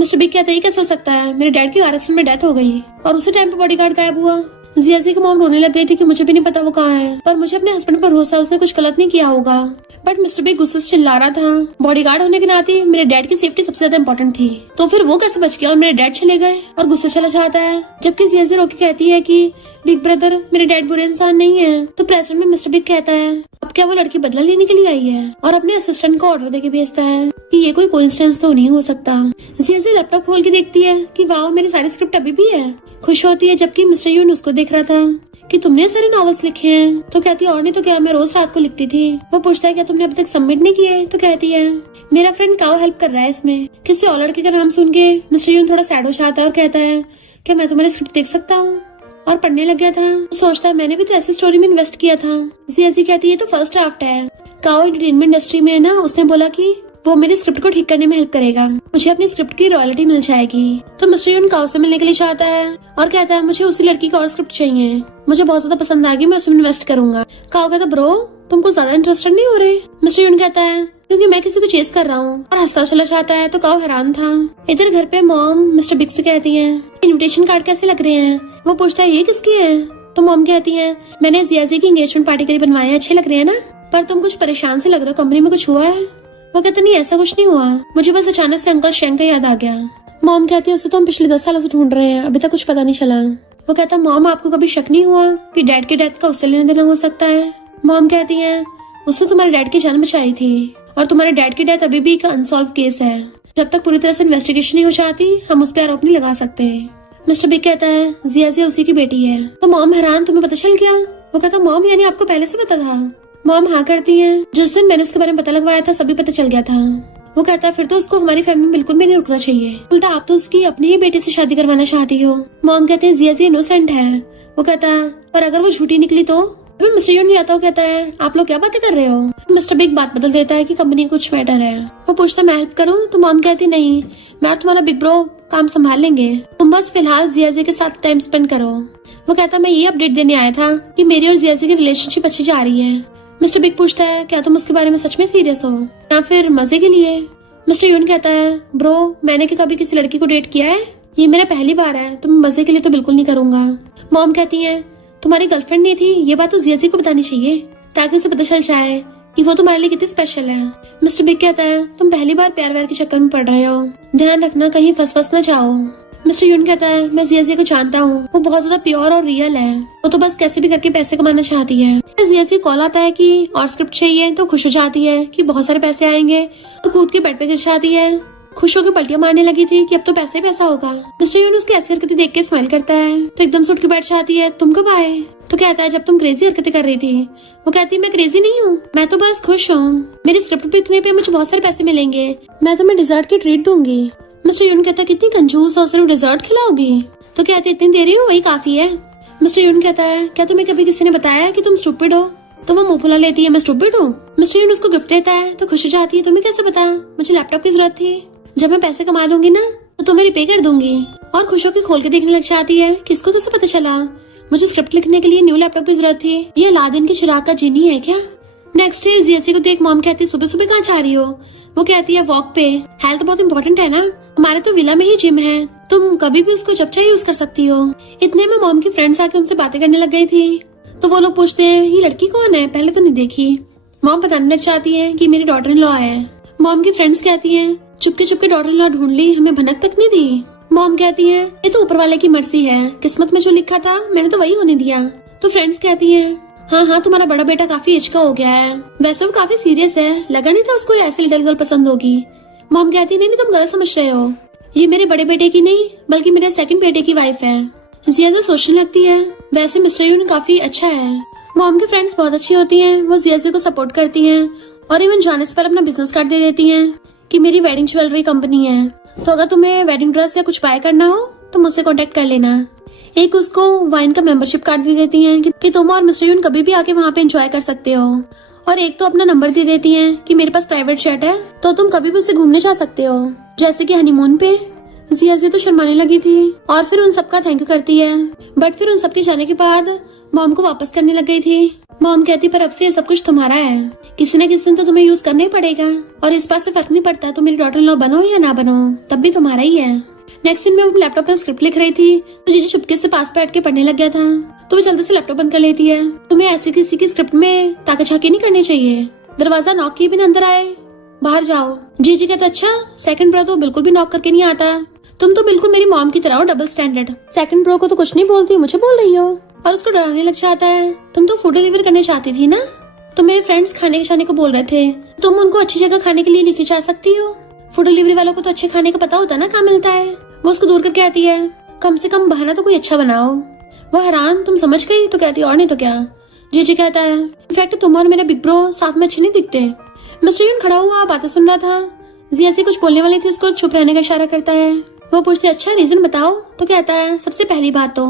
मिस्टर बिग कहते ये कैसे हो सकता है, मेरे डैड की कार एक्सीडेंट में डेथ हो गई और उसी टाइम पे बॉडीगार्ड गायब हुआ। जिया की मॉम रोने लग गई थी कि मुझे भी नहीं पता वो कहाँ है, पर मुझे अपने हस्बैंड पर भरोसा, उसने कुछ गलत नहीं किया होगा। बट मिस्टर बिग गुस्से से चिल्ला रहा था, बॉडीगार्ड होने के नाते मेरे डैड की सेफ्टी सबसे ज्यादा इंपॉर्टेंट थी, तो फिर वो कैसे बच गया और मेरे डैड चले गए, और गुस्से चला जाता है। जबकि जिया रोके कहती है कि बिग ब्रदर मेरे डैड बुरे इंसान नहीं है। तो प्रेजेंट में मिस्टर बिग कहता है अब क्या वो लड़की बदला लेने के लिए आई है, और अपने असिस्टेंट को ऑर्डर देके भेजता है कि ये कोई कोइंसिडेंस तो नहीं हो सकता। जिया लैपटॉप खोल के देखती है कि वाह मेरी सारी स्क्रिप्ट अभी भी है, खुश होती है। जबकि मिस्टर यून उसको देख रहा था कि तुमने सारे नॉवेल्स लिखे हैं, तो कहती है और नहीं तो क्या, मैं रोज रात को लिखती थी। वो पूछता है क्या तुमने अभी तक सबमिट नहीं किए? तो कहती है मेरा फ्रेंड काओ हेल्प कर रहा है इसमें। किसी और लड़के का नाम सुन के मिस्टर यून थोड़ा सैड हो जाता है और कहता है क्या मैं तुम्हारी स्क्रिप्ट देख सकता हूँ? और पढ़ने लग गया था। सोचता है मैंने भी तो ऐसी स्टोरी में इन्वेस्ट किया था। जिया कहती है तो फर्स्ट ड्राफ्ट है, काओ एंटरटेनमेंट इंडस्ट्री में है ना, उसने बोला कि वो मेरी स्क्रिप्ट को ठीक करने में हेल्प करेगा, मुझे अपनी स्क्रिप्ट की रॉयल्टी मिल जाएगी। तो मिस्टर यून काओ से मिलने के लिए चाहता है और कहता है मुझे उसी लड़की का और स्क्रिप्ट चाहिए, मुझे बहुत ज्यादा पसंद आएगी, मैं उसमें इन्वेस्ट करूंगा। काओ कहता ब्रो तुमको ज्यादा इंटरेस्टेड नहीं हो रहे? मिस्टर यून कहता है क्योंकि मैं किसी को चेस कर रहा हूँ, और हंसता चला जाता है। तो काओ हैरान था। इधर घर पे मॉम मिस्टर बिग से कहती है इन्विटेशन कार्ड कैसे लग रहे हैं? वो पूछता है ये किसकी है? तो मॉम कहती है मैंने जिया की एंगेजमेंट पार्टी के लिए बनवाए हैं, अच्छे लग रहे हैं ना, पर तुम कुछ परेशान से लग रहे हो, कंपनी में कुछ हुआ है? वो कहते नहीं ऐसा कुछ नहीं हुआ, मुझे बस अचानक से अंकल शेंग का याद आ गया। मॉम कहती है उसे तो हम पिछले 10 सालों से ढूंढ रहे हैं, अभी तक कुछ पता नहीं चला। वो कहता मॉम आपको कभी शक नहीं हुआ कि डैड के डेथ का उससे लेना देना हो सकता है? मॉम कहती है उससे तुम्हारे डैड की जान बचाई थी, और तुम्हारे डैड की डेथ अभी भी एक अनसॉल्व केस है, जब तक पूरी तरह से इन्वेस्टिगेशन नहीं हो जाती हम उस पर आरोप नहीं लगा सकते। मिस्टर बिग कहता है जिया उसी की बेटी है। तो मॉम हैरान तुम्हें पता चल गया? वो कहता मॉम यानी आपको पहले से पता था? मॉम हाँ करती है, जिस दिन मैंने उसके बारे में पता लगवाया था सभी पता चल गया था। वो कहता है फिर तो उसको हमारी फैमिली में बिल्कुल भी नहीं रुकना चाहिए, उल्टा आप तो उसकी अपनी ही बेटी से शादी करवाना चाहती हो। मॉम कहते हैं जिया इनोसेंट है। वो कहता है पर अगर वो झूठी निकली तो? मिस्टर यून नहीं आता, वो कहता है आप लोग क्या बातें कर रहे हो? मिस्टर बिग बात बदल देता है कि कंपनी में कुछ मैटर है। वो पूछता मैं हेल्प करूँ? तो मॉम कहती नहीं, मैं और तुम्हारा बिग ब्रो काम संभाल लेंगे, तुम बस फिलहाल जिया के साथ टाइम स्पेंड करो। वो कहता मैं ये अपडेट देने आया था कि मेरी और जिया की रिलेशनशिप अच्छी जा रही है। मिस्टर बिग पूछता है क्या तुम उसके बारे में सच में सीरियस हो या फिर मजे के लिए? मिस्टर यून कहता है ब्रो मैंने क्या कभी किसी लड़की को डेट किया है? ये मेरा पहली बार है, तो मैं मजे के लिए तो बिल्कुल नहीं करूंगा। मॉम कहती है तुम्हारी गर्लफ्रेंड नहीं थी, ये बात तो जिया को बतानी चाहिए ताकि उसे पता चल जाए कि वो तुम्हारे लिए कितनी स्पेशल है। मिस्टर बिग कहता है तुम पहली बार प्यार व्यार के चक्कर में पड़ रहे हो, ध्यान रखना कहीं फंस ना जाओ। मिस्टर यून कहता है मैं जिया को जानता हूँ, वो बहुत ज्यादा प्योर और रियल है, वो तो बस कैसे भी करके पैसे कमाना चाहती है। जिया कॉल आता है कि और स्क्रिप्ट चाहिए, तो खुश हो जाती है कि बहुत सारे पैसे आएंगे, तो कूद के बेड पे गिर जाती है, खुश होकर पलटियां मारने लगी थी कि अब तो पैसा ही पैसा होगा। मिस्टर यून उसकी ऐसी हरकतें देख के स्माइल करता है, तो एकदम से उठ के बैठ जाती है तुम कब आए? तो कहता है जब तुम क्रेजी हरकतें कर रही थी। वो कहती है मैं क्रेजी नहीं हूँ, मैं तो बस खुश हूँ, मेरी स्क्रिप्ट बिकने पे मुझे बहुत सारे पैसे मिलेंगे, मैं तुम्हें डिजर्ट की ट्रीट दूंगी। मिस्टर यून कहता है कितनी कंजूस और सिर्फ डिजर्ट खिलाओगी? तो कहती इतनी दे रही हूँ वही काफी है। मिस्टर यून कहता है क्या तुम्हें कभी किसी ने बताया कि तुम स्टूपिड हो? तो वो मुंह फुला लेती है मैं स्टूपिड हूँ। मिस्टर यून उसको गिफ्ट देता है तो खुश हो जाती है तुम्हें कैसे पता? मुझे लैपटॉप की जरूरत थी, जब मैं पैसे कमा लूंगी ना तो तुम्हें रिपे कर दूंगी। और खुश होकर खोल के देखने लग जाती है किसको कैसे पता चला मुझे स्क्रिप्ट लिखने के लिए न्यू लैपटॉप की जरूरत थी, ये अलादीन के चिराग का जिनी है क्या? नेक्स्ट डे जिया को देख मॉम कहती सुबह सुबह कहाँ जा रही हो? वो कहती है वॉक पे, हेल्थ बहुत इंपॉर्टेंट है ना, हमारे तो विला में ही जिम है, तुम कभी भी उसको जब चाहे यूज कर सकती हो। इतने में मॉम की फ्रेंड्स आके उनसे बातें करने लग गई थी, तो वो लोग पूछते हैं ये लड़की कौन है, पहले तो नहीं देखी। मॉम बताने लग जाती है कि मेरी डॉटर इन लॉ है। मॉम की फ्रेंड्स कहती है चुपके डॉटर इन लॉ ढूंढ ली, हमें भनक तक नहीं दी। मॉम कहती है ये तो ऊपर वाले की मर्जी है, किस्मत में जो लिखा था मैंने तो वही होने दिया। तो फ्रेंड्स कहती है हाँ तुम्हारा बड़ा बेटा काफी एज का हो गया है, वैसे वो काफी सीरियस है, लगा नहीं था उसको ऐसी लिटिल गर्ल पसंद होगी। मॉम कहती नहीं तुम गलत समझ रहे हो, ये मेरे बड़े बेटे की नहीं बल्कि मेरे सेकंड बेटे की वाइफ है। जिया सोचने लगती है वैसे मिस्टर यून काफी अच्छा है। मॉम की फ्रेंड्स बहुत अच्छी होती हैं, वो जिया को सपोर्ट करती हैं और इवन जानिस पर अपना बिजनेस कार्ड दे देती हैं कि मेरी वेडिंग ज्वेलरी कंपनी है, तो अगर तुम्हें वेडिंग ड्रेस या कुछ बाय करना हो तो मुझसे कांटेक्ट कर लेना। एक उसको वाइन का मेंबरशिप कार्ड दे देती हैं कि तुम और मिस्टर यून कभी भी आके वहाँ पे एंजॉय कर सकते हो, और एक तो अपना नंबर दे देती हैं कि मेरे पास प्राइवेट जेट है तो तुम कभी भी उससे घूमने जा सकते हो, जैसे कि हनीमून पे। जिया तो शर्माने लगी थी और फिर उन सबका थैंक यू करती है। बट फिर उन सबके जाने के बाद मॉम को वापस करने लग गई थी। मॉम कहती पर अब से ये सब कुछ तुम्हारा है, किसी न किसी दिन तो तुम्हें यूज करना ही पड़ेगा, और इस बात से फर्क नहीं पड़ता तुम मेरी डॉटर इन लॉ बनो या ना बनो, तब भी तुम्हारा ही है। नेक्स्ट दिन में वो लैपटॉप पर स्क्रिप्ट लिख रही थी तो जीजी चुपके से पास बैठ के पढ़ने लग गया था, तो वो जल्दी से लैपटॉप बंद कर लेती है। तुम्हें ऐसी किसी की स्क्रिप्ट में ताका झाकी नहीं करनी चाहिए। दरवाजा नॉक किए बिना अंदर आए, बाहर जाओ। जीजी कहता अच्छा, सेकंड ब्रो तो बिल्कुल भी नॉक करके नहीं आता, तुम तो बिल्कुल मेरी मॉम की तरह हो, डबल स्टैंडर्ड। सेकंड ब्रो को तो कुछ नहीं बोलती, मुझे बोल रही हो, और उसको डराने लग जाता है। तुम तो फूड डिलीवर करने चाहती थी ना, तो मेरे फ्रेंड्स खाने खाने को बोल रहे थे, तुम उनको अच्छी जगह खाने के लिए लेके जा सकती हो। फूड डिलीवरी वालों को तो अच्छे खाने का पता होता है ना कहाँ मिलता है। वो उसको दूर करके आती है, कम से कम बहाना तो कोई अच्छा बनाओ। वो हैरान, तुम समझ गई? तो कहती और नहीं तो क्या। जीजी कहता है इनफैक्ट तुम और मेरे बिग ब्रो साथ में अच्छे नहीं दिखते। मिस्टर यून खड़ा हुआ बातें सुन रहा था। जिया से कुछ बोलने वाली थी, उसको चुप रहने का इशारा करता है। वो पूछती अच्छा रीजन बताओ, तो कहता है सबसे पहली बात तो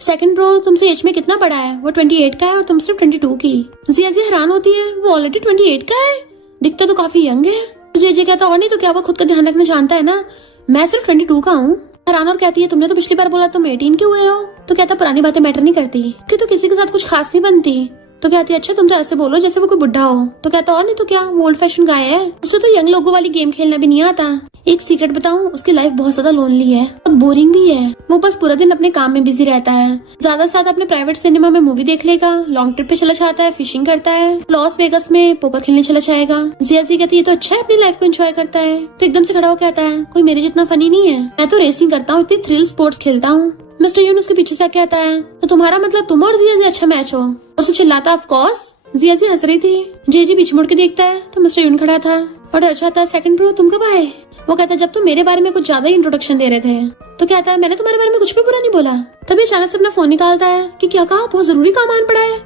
सेकंड ब्रो तुमसे एज में कितना बड़ा है, वो 28 का है और तुम सिर्फ 22 की। जिया हैरान होती है, वो ऑलरेडी 28 का है, दिखता तो काफी यंग है। जीजी कहता और नहीं तो क्या, वो खुद का ध्यान रखना जानता है ना, मैं सिर्फ 22 का हूँ। हैरान और कहती है तुमने तो पिछली बार बोला तुम 18 के हुए हो। तो कहता पुरानी बातें मैटर नहीं करती कि तो किसी के साथ कुछ खास नहीं बनती। तो कहती है अच्छा तुम तो ऐसे बोलो जैसे वो कोई बुढ़ा हो। तो कहता और नहीं तो क्या, वो ओल्ड फैशन गाय है, उसे तो यंग लोगों वाली गेम खेलना भी नहीं आता। एक सीक्रेट बताऊं, उसकी लाइफ बहुत ज्यादा लोनली है और बोरिंग भी है। वो बस पूरा दिन अपने काम में बिजी रहता है, ज्यादा से ज्यादा अपने प्राइवेट सिनेमा में मूवी देख लेगा, लॉन्ग ट्रिप पे चला जाता है, फिशिंग करता है, लॉस वेगस में पोकर खेलने चला जाएगा। जिया कहती है तो अच्छा है, अपनी लाइफ को एंजॉय करता है। तो एकदम से खड़ा हो कहता है कोई मेरे जितना फनी नहीं है, मैं तो रेसिंग करता हूँ, इतनी थ्रिल स्पोर्ट्स खेलता हूँ। मिस्टर यून उसके पीछे से कहता है तो तुम्हारा मतलब तुम और जिया अच्छा मैच हो। उसे चिल्लाता ऑफ कोर्स। जिया हंस रही थी। जी पीछे मुड़ के देखता है तो मिस्टर यून खड़ा था और डर जाता है सेकंड ब्रो तुम कब आए। वो कहता है जब तुम मेरे बारे में कुछ ज्यादा ही इंट्रोडक्शन दे रहे थे। तो कहता है मैंने तुम्हारे बारे में कुछ भी बुरा नहीं बोला। तभी अचानक से अपना फोन निकालता है कि क्या कहा, बहुत जरूरी काम आन पड़ा है,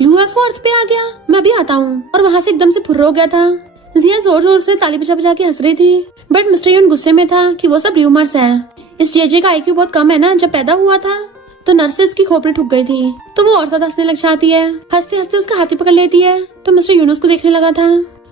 यूएफओ अर्थ पे आ गया, मैं अभी आता हूँ। और वहाँ से एकदम से फुर्र हो गया था। जिया जोर जोर से ताली बजा के हंस रही थी, बट मिस्टर यून गुस्से में था कि वो सब र्यूमर्स है। इस जेजे का आईक्यू बहुत कम है ना, जब पैदा हुआ था तो नर्सेस की खोपड़ी ठुक गई थी, तो वो और ज्यादा हंसने लग जाती है। हंसते हंसते उसका हाथी पकड़ लेती है तो मिस्टर यूनुस को देखने लगा था।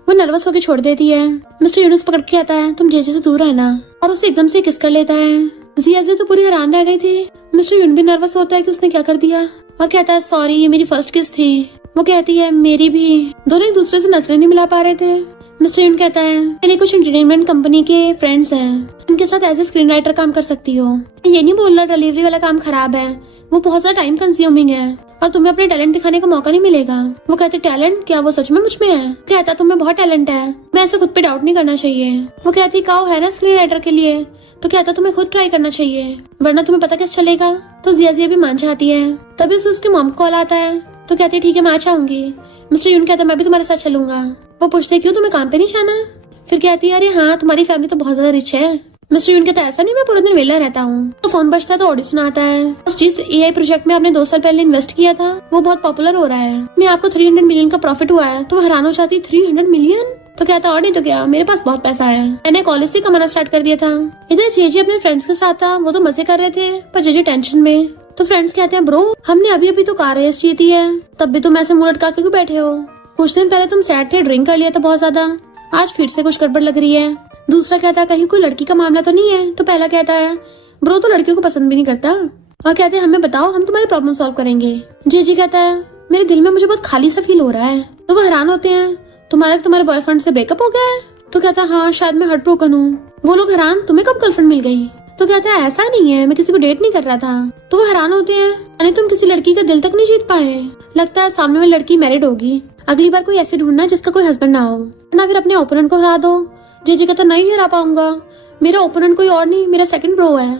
वो नर्वस होकर छोड़ देती है। मिस्टर यूनुस पकड़ के आता है तुम जेजे से दूर रहना, और उसे एकदम से किस कर लेता है। जिया तो पूरी हैरान रह गई थी। मिस्टर यून भी नर्वस होता है कि उसने क्या कर दिया और कहता है सॉरी ये मेरी फर्स्ट किस थी। वो कहती है मेरी भी। दोनों एक दूसरे से नजरें नहीं मिला पा रहे थे। मिस्टर यून कहता है मेरे कुछ एंटरटेनमेंट कंपनी के फ्रेंड्स हैं, उनके साथ एज ए स्क्रीन राइटर काम कर सकती हो। ये नहीं बोल रहा डिलीवरी वाला काम खराब है, वो बहुत ज्यादा टाइम कंज्यूमिंग है और तुम्हें अपने टैलेंट दिखाने का मौका नहीं मिलेगा। वो कहते टैलेंट, क्या वो सच में मुझ में है? कहता तुम्हें बहुत टैलेंट है, मैं ऐसे खुद पे डाउट नहीं करना चाहिए। वो कहती काओ है ना स्क्रीन राइटर के लिए। तो कहता तुम्हें खुद ट्राई करना चाहिए, वरना तुम्हें पता कैसे चलेगा। तो जिया भी मान जाती है। तभी उसे उसके मॉम कॉल आता है तो कहती ठीक है मैं आ जाऊंगी। मिस्टर यून कहता मैं भी तुम्हारे साथ चलूंगा। वो पूछते क्यों, तुम्हें काम पे नहीं जाना? फिर कहती है अरे हाँ तुम्हारी फैमिली तो बहुत ज्यादा रिच है। मिस्टर यून कहता ऐसा नहीं, मैं पूरे दिन वेला रहता हूँ। तो फोन बजता है तो ऑडिशन आता है। जिस एआई प्रोजेक्ट में आपने 2 साल पहले इन्वेस्ट किया था वो बहुत पॉपुलर हो रहा है, मैं आपको 300 मिलियन का प्रॉफिट हुआ है। तो वो हैरान हो जाती 300 मिलियन। तो कहता और नहीं तो क्या, मेरे पास बहुत पैसा है, मैंने कॉलेज से कमाना स्टार्ट कर दिया था। इधर जेजे अपने फ्रेंड्स के साथ था, वो तो मजे कर रहे थे पर जेजे टेंशन में। तो फ्रेंड्स कहते हैं ब्रो हमने अभी अभी तो कार रेस जीती है, तब भी तुम ऐसे मुंह लटका के क्यों बैठे हो? कुछ दिन पहले तुम सैड थे, ड्रिंक कर लिया था बहुत ज्यादा, आज फिर से कुछ गड़बड़ लग रही है। दूसरा कहता है कहीं कोई लड़की का मामला तो नहीं है? तो पहला कहता है ब्रो तो लड़कियों को पसंद भी नहीं करता। और कहते हैं हमें बताओ, हम तुम्हारी प्रॉब्लम सॉल्व करेंगे। जी कहता है मेरे दिल में मुझे बहुत खाली सा फील हो रहा है। तो वो हैरान होते हैं तुम्हारे बॉयफ्रेंड से ब्रेकअप हो गया है? तो कहता है हाँ शायद मैं हार्ट ब्रोकन हूँ। वो लोग हैरान तुम्हें कब गर्लफ्रेंड मिल गई? तो कहता है ऐसा नहीं है, मैं किसी को डेट नहीं कर रहा था। तो वो हैरान होते हैं यानी तुम किसी लड़की का दिल तक नहीं जीत पाए। लगता है सामने वाली लड़की मैरिड होगी, अगली बार कोई ऐसे ढूंढना जिसका कोई हस्बैंड ना हो, ना फिर अपने ओपोनेंट को हरा दो। जी कहता नहीं हरा पाऊंगा, मेरा ओपोनेंट कोई और नहीं, मेरा सेकंड ब्रो है।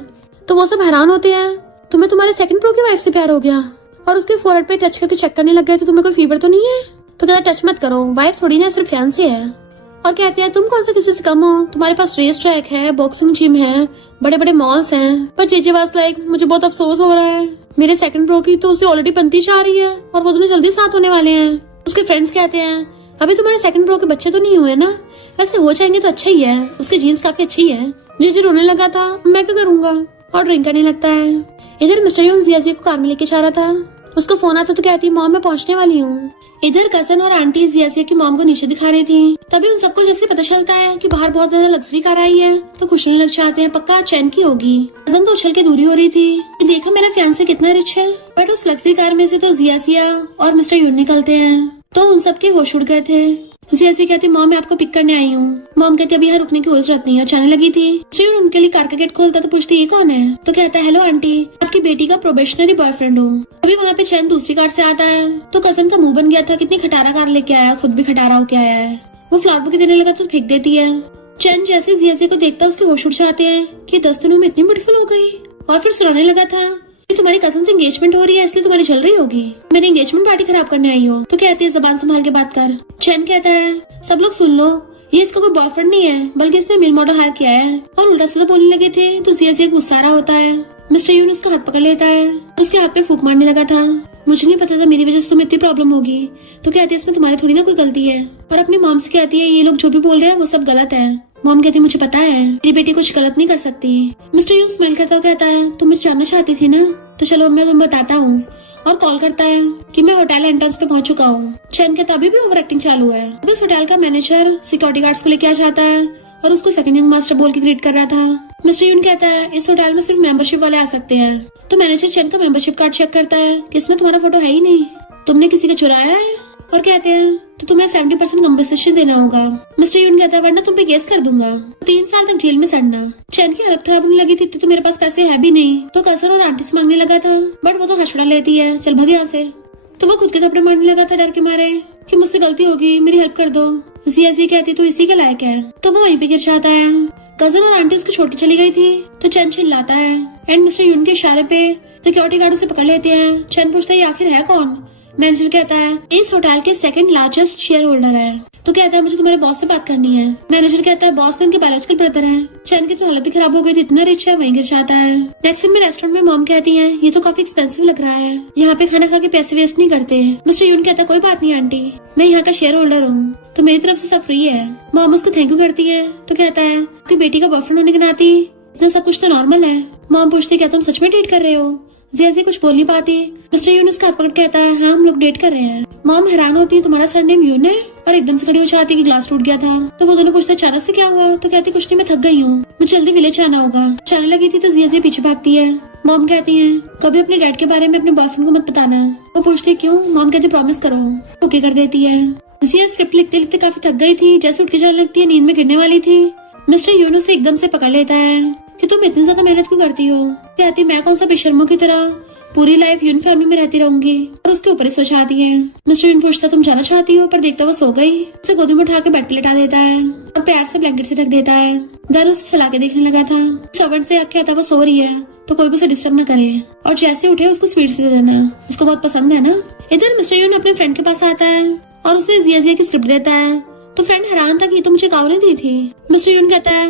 तो वो सब हैरान होते हैं तुम्हें तुम्हारे सेकंड ब्रो की वाइफ से प्यार हो गया और उसके फोरहेड पे टच करके चेक करने लग गए तो तुम्हें कोई फीवर तो नहीं है? तो कहता टच मत करो, वाइफ थोड़ी ना सिर्फ फैंसी है। और कहते हैं तुम कौन सा किसी से कम हो, तुम्हारे पास रेस ट्रैक है, बॉक्सिंग जिम है, बड़े बड़े मॉल्स हैं। पर जेजे वाज लाइक मुझे बहुत अफसोस हो रहा है, मेरे सेकंड ब्रो की तो उसे ऑलरेडी बनती जा रही है और वो दोनों जल्दी साथ होने वाले हैं। उसके फ्रेंड्स कहते हैं अभी तुम्हारे सेकंड ब्रो के बच्चे तो नहीं हुए ना, वैसे हो जाएंगे तो अच्छा ही है, उसके जीन्स काफी अच्छी है। जीजे रोने लगा था मैं क्या करूंगा। और ड्रिंक करने लगता है। इधर मिस्टर यून जियाजिया को कार में लेके जा रहा था। उसको फोन आता तो कहती मॉम मैं पहुंचने वाली हूँ। इधर कजन और आंटी जियाजिया की मॉम को नीचे दिखा रही थी। तभी उन सबको जैसे पता चलता है कि बाहर बहुत ज्यादा लग्जरी कार आई है तो खुश होने लग जाते हैं, पक्का चैन की होगी। कजन तो उछल के दूरी हो रही थी कि देखा मेरा फियांसे कितना रिच है। बट उस लग्जरी कार में से तो जियाजिया और मिस्टर यून निकलते हैं तो उन सबके होश उड़ गए थे। जियाजिया कहती मॉम मैं आपको पिक करने आई हूँ। मॉम कहती अभी यहाँ रुकने की कोई जरूरत नहीं है, जाने लगी थी। मिस्टर यून उनके लिए कार का गेट खोलता तो पूछती ये कौन है। तो कहता है हेलो आंटी, आपकी बेटी का प्रोबेशनरी बॉयफ्रेंड हूँ। अभी वहाँ पे चैन दूसरी कार से आता है तो कजन का मुंह बन गया था, कितनी खटारा कार लेके आया, खुद भी खटारा होके आया है। वो फ्लावर बुके देने लगा तो फेंक देती है। चैन जैसे जियाजिया को देखता उसके होश उड़ जाते हैं कि 10 दिनों में इतनी ब्यूटीफुल हो गई। और फिर सुनाने लगा था कि तुम्हारी कजन से एंगेजमेंट हो रही है इसलिए तुम्हारी चल रही होगी, मेरी एंगेजमेंट पार्टी खराब करने आई हो। तो कहती है जबान संभाल के बात कर। चैन कहता है सब लोग सुन लो, ये इसका कोई बॉयफ्रेंड नहीं है बल्कि इसने मेल मॉडल हायर किया है। और उल्टा सीधा बोलने लगे थे तो जियाजिया गुस्सा रहा होता है। मिस्टर यून उसका हाथ पकड़ लेता है और उसके हाथ पे फूंक मारने लगा था। मुझे नहीं पता था मेरी वजह से तुम्हें इतनी प्रॉब्लम होगी। तो कहती है इसमें तुम्हारी थोड़ी ना कोई गलती है। और अपनी मॉम से कहती है ये लोग जो भी बोल रहे हैं वो सब गलत है। मॉम कहती मुझे पता है मेरी बेटी कुछ गलत नहीं कर सकती। मिस्टर यून स्माइल करता हुआ कहता है तुम मुझे जानना चाहती थी ना, तो चलो मैं तुम्हें बताता हूँ। और कॉल करता है कि मैं होटल एंट्रेंस पे पहुंच चुका हूँ। चैन कहता अभी भी ओवर एक्टिंग चालू है। अभी उस होटल का मैनेजर सिक्योरिटी गार्ड्स को लेके आ जाता है और उसको सेकंड यंग मास्टर बोल के ग्रीट कर रहा था। मिस्टर यून कहता है इस होटल में सिर्फ मेंबरशिप वाले आ सकते हैं। तो मैनेजर चैन का मेंबरशिप कार्ड चेक करता है कि इसमें तुम्हारा फोटो है ही नहीं, तुमने किसी का चुराया है। और कहते हैं तो तुम्हें 70% कम्पनसेशन देना होगा। मिस्टर यून कहता है वरना तुम पे केस कर दूंगा, 3 साल तक जेल में सड़ना। चैन की हालत खराब होने लगी थी तो मेरे पास पैसे है भी नहीं। तो कजन और आंटी से मांगने लगा था बट वो तो हंसड़ा लेती है, चल भाग यहाँ से। तो वो खुद के थप्पड़ मारने लगा था डर के मारे कि मुझसे गलती होगी, मेरी हेल्प कर दो। जियाजिया कहती तो इसी का लायक है। तो वो वहीं पे गिर जाता है। कजन और आंटी उसको छोड़ के चली गई थी तो चैन चिल्लाता है एंड मिस्टर यून के इशारे पे सिक्योरिटी गार्ड उसे पकड़ लेते हैं। चैन पूछता है आखिर है कौन। मैनेजर कहता है इस होटल के सेकंड लार्जेस्ट शेयर होल्डर है। तो कहता है मुझे तुम्हारे बॉस से बात करनी है। मैनेजर कहता है बॉस तो उनके बायोलॉजिकल ब्रदर है। चैन की तो हालत ही खराब हो गई थी, इतना रिच है, वहीं गिर जाता है। नेक्स्ट में रेस्टोरेंट में मॉम कहती है ये तो काफी एक्सपेंसिव लग रहा है, यहाँ पे खाना खा के पैसे वेस्ट नहीं करते। मिस्टर यून कहता है कोई बात नहीं आंटी, मैं यहाँ का शेयर होल्डर हूँ तो मेरी तरफ से सब फ्री है। मॉम उसको थैंक यू करती है तो कहता है आपकी बेटी का बॉयफ्रेंड होने के नाते इतना सब कुछ तो नॉर्मल है। मॉम पूछती क्या तुम सच में डेट कर रहे हो। जियाजिया कुछ बोल नहीं पाती। मिस्टर यून उसका हाथ पकड़ कहता है हाँ हम लोग डेट कर रहे हैं। मॉम हैरान होती है तुम्हारा सरनेम यून है और एकदम से खड़ी हो जाती है कि ग्लास टूट गया था। तो वो दोनों पूछते अचानक से क्या हुआ। तो कहती कुछ नहीं मैं थक गई हूँ, मुझे जल्दी विलेज आना होगा। जाने लगी थी तो जियाजिया पीछे भागती है। मॉम कहती है कभी अपने डैड के बारे में अपने बॉयफ्रेंड को मत बताना। वो पूछती क्यों। मॉम कहती प्रॉमिस करो। ओके कर देती है। जिया स्क्रिप्ट लिखते लिखते काफी थक गई थी, जैसे उठ के जाने लगती है, नींद में गिरने वाली थी। मिस्टर यून उसे एकदम से पकड़ लेता है कि तुम इतनी ज्यादा मेहनत क्यों करती हो। कहती मैं कौन सा बेशर्मों की तरह पूरी लाइफ यून फैमिली में रहती रहूंगी। और उसके ऊपर ही सो जाती है। मिस्टर यून पूछता तुम जाना चाहती हो, पर देखता वो सो गई। उसे गोदी में उठा के बेड पे लेटा देता है और प्यार से ब्लैंकेट से ढक देता है। दारू उसे सला के देखने लगा था। सर्वेंट से आके आता वो सो रही है तो कोई भी उसे डिस्टर्ब न करे और जैसे उठे उसको स्वीट से दे देना, उसको बहुत पसंद है ना। इधर मिस्टर यून अपने फ्रेंड के पास आता है और उसे जियाजिया की स्क्रिप्ट देता है। तो फ्रेंड हैरान था कि तो मुझे काऊ ने दी थी। मिस्टर यून कहता है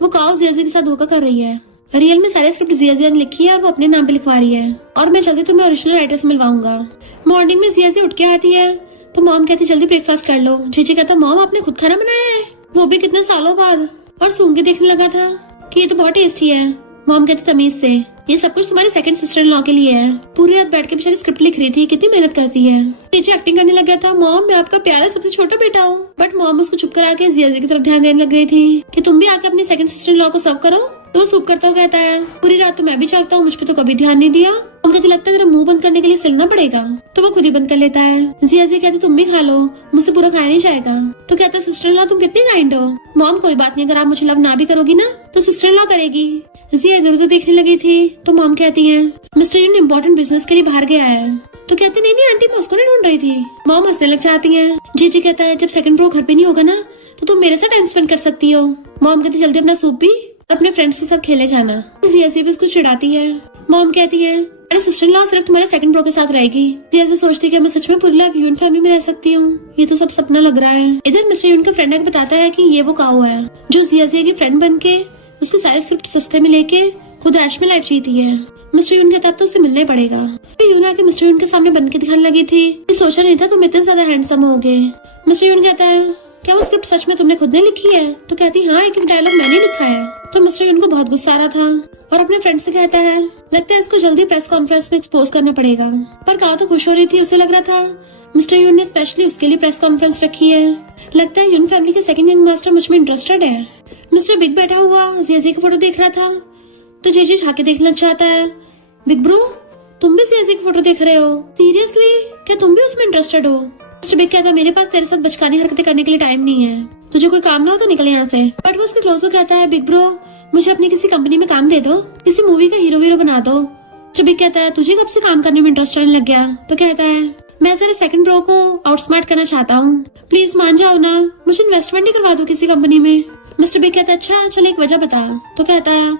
वो काऊ जियाजिया के साथ धोखा कर रही है, रियल में सारे स्क्रिप्ट जियाजिया ने लिखी है और वो अपने नाम पे लिखवा रही है और मैं जल्दी तुम्हें ओरिजिनल राइटर से मिलवाऊंगा। मॉर्निंग में जियाजिया उठ के आती है तो मॉम कहती जल्दी ब्रेकफास्ट कर लो। जीजी कहता मॉम आपने खुद खाना बनाया है, वो भी कितने सालों बाद। और सूंघ के देखने लगा था कि ये तो बहुत टेस्टी है। मॉम कहती तमीज से ये सब कुछ तुम्हारी सेकंड सिस्टर इन लॉ के लिए है। पूरी रात बैठ के बेचारी स्क्रिप्ट लिख रही थी, कितनी मेहनत करती है। नीचे एक्टिंग करने लग गया था मॉम मैं आपका प्यारा सबसे छोटा बेटा हूँ। बट मॉम उसको चुप करा के जियाजिया की तरफ ध्यान देने लग रही थी कि तुम भी आके अपनी सेकंड सिस्टर इन लॉ को सर्व करो। तो वो सूप करता हुआ कहता है पूरी रात तो मैं भी जागता हूँ, मुझ पे तो कभी ध्यान नहीं दिया। मॉम कहती लगता है तेरा मुंह बंद करने के लिए सिलना पड़ेगा। तो वो खुद ही बंद कर लेता है। जियाजिया कहती तुम भी खा लो, मुझसे पूरा खाया नहीं जाएगा। तो कहता सिस्टर इन लॉ तुम कितनी काइंड हो। मॉम कोई बात नहीं, अगर आप मुझे लव ना भी करोगी ना तो सिस्टर इन लॉ करेगी। जिया इधर उधर देखने लगी थी तो मॉम कहती है मिस्टर यून इम्पोर्टेंट बिजनेस के लिए बाहर गया है। तो कहते नहीं आंटी मैं उसको नहीं ढूंढ रही थी। मॉम हंसने लग जाती है। जीजी कहता है जब सेकंड प्रो घर पे नहीं होगा ना तो तुम मेरे साथ टाइम स्पेंड कर सकती हो। मॉम कहती जल्दी अपना सूप भी अपने फ्रेंड्स के साथ खेले जाना। जियाजिया भी उसको चिढ़ाती है। मॉम कहती है अरे सिस्टर इन लॉ सिर्फ तुम्हारे सेकंड प्रो के साथ रहेगी। जियाजिया सोचती है कि मैं सच में पूरी लाइफ यून फैमिली में रह सकती हूँ, ये तो सब सपना लग रहा है। इधर मिस्टर यून का फ्रेंड बताता है कि ये वो काऊ है जो जियाजिया की फ्रेंड बन के उसके सारे स्क्रिप्ट सस्ते में लेके खुद ऐश में लाइफ जीती है। मिस्टर यून कहता अब तो उससे मिलना ही पड़ेगा। यून आके मिस्टर यून के सामने बन के दिखाने लगी थी कि सोचा नहीं था तुम इतने ज्यादा हैंडसम होगे। मिस्टर यून कहता है क्या वो स्क्रिप्ट सच में तुमने खुद ने लिखी है? तो कहती हाँ, एक डायलॉग मैंने लिखा है। तो मिस्टर यून को बहुत गुस्सा आ रहा था और अपने फ्रेंड से कहता है लगता है इसको जल्दी प्रेस कॉन्फ्रेंस में एक्सपोज करना पड़ेगा। पर काओ तो खुश हो रही थी, उसे लग रहा था मिस्टर यून ने स्पेशली उसके लिए प्रेस कॉन्फ्रेंस रखी है। लगता है यून फैमिली के सेकंड यंग मास्टर मुझ में इंटरेस्टेड है। मिस्टर बिग बैठा हुआ जियाजी की फोटो देख रहा था तो जेजी झाके देखना चाहता है। बिग ब्रो, तुम भी जियाजी की फोटो देख रहे हो? सीरियसली, क्या तुम भी उसमें इंटरेस्टेड हो? मिस्टर बिग कहता है मेरे पास तेरे साथ बचकानी हरकतें करने के लिए टाइम नहीं है, तुझे कोई काम ना हो तो निकल यहाँ से। बट वो उसके क्लोज हो कहता है बिग ब्रो, मुझे अपनी किसी कंपनी में काम दे दो, किसी मूवी का हीरो बना दो। मिस्टर बिग कहता है तुझे कब से काम करने में इंटरेस्ट आने लग गया? तो कहता है मैं तेरे सेकंड ब्रो को आउटस्मार्ट करना चाहता हूँ, प्लीज मान जाओ ना, मुझे इन्वेस्टमेंट ही करवा दो किसी कंपनी में। मिस्टर बिग कहता है अच्छा चल एक वजह बता। तो कहता है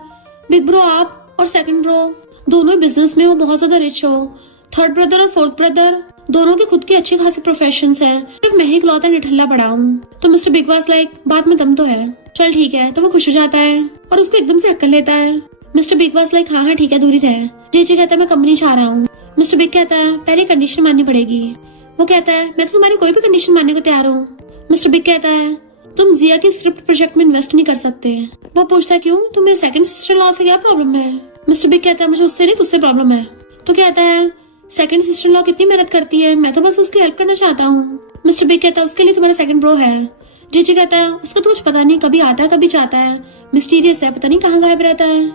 बिग ब्रो, आप और सेकंड ब्रो दोनों बिजनेस में हो, बहुत ज्यादा रिच हो। थर्ड ब्रदर और फोर्थ ब्रदर दोनों के खुद के अच्छे खासे प्रोफेशन है, सिर्फ मैं ही इकलौता निठल्ला पड़ा हूँ। तो मिस्टर बिग वाज लाइक बात में दम तो है, चल ठीक है। तो वो खुश हो जाता है और उसको एकदम से हक कर लेता है। मिस्टर बिग वाज लाइक हाँ ठीक है, दूरी रहे। जेजी कहता है मैं कंपनी चाह रहा हूँ। मिस्टर बिग कहता है पहले कंडीशन माननी पड़ेगी। वो कहता है मैं तो तुम्हारी कोई भी कंडीशन मानने को तैयार हूँ। मिस्टर बिग कहता है तुम जिया की स्क्रिप्ट प्रोजेक्ट में इन्वेस्ट नहीं कर सकते। वो पूछता है क्यों, तुम्हें सेकंड सिस्टर लॉ से क्या प्रॉब्लम है? मिस्टर बिग कहता है मुझे उससे नहीं तुझसे प्रॉब्लम है। तो कहता है सेकंड सिस्टर लॉ कितनी मेहनत करती है, मैं तो बस उसकी हेल्प करना चाहता हूँ। मिस्टर बिग कहता है उसके लिए तुम्हारा सेकंड ब्रो है। जीजी कहता है उसका तो कुछ पता नहीं, कभी आता है कभी जाता है, मिस्टीरियस है, पता नहीं कहाँ गायब रहता है,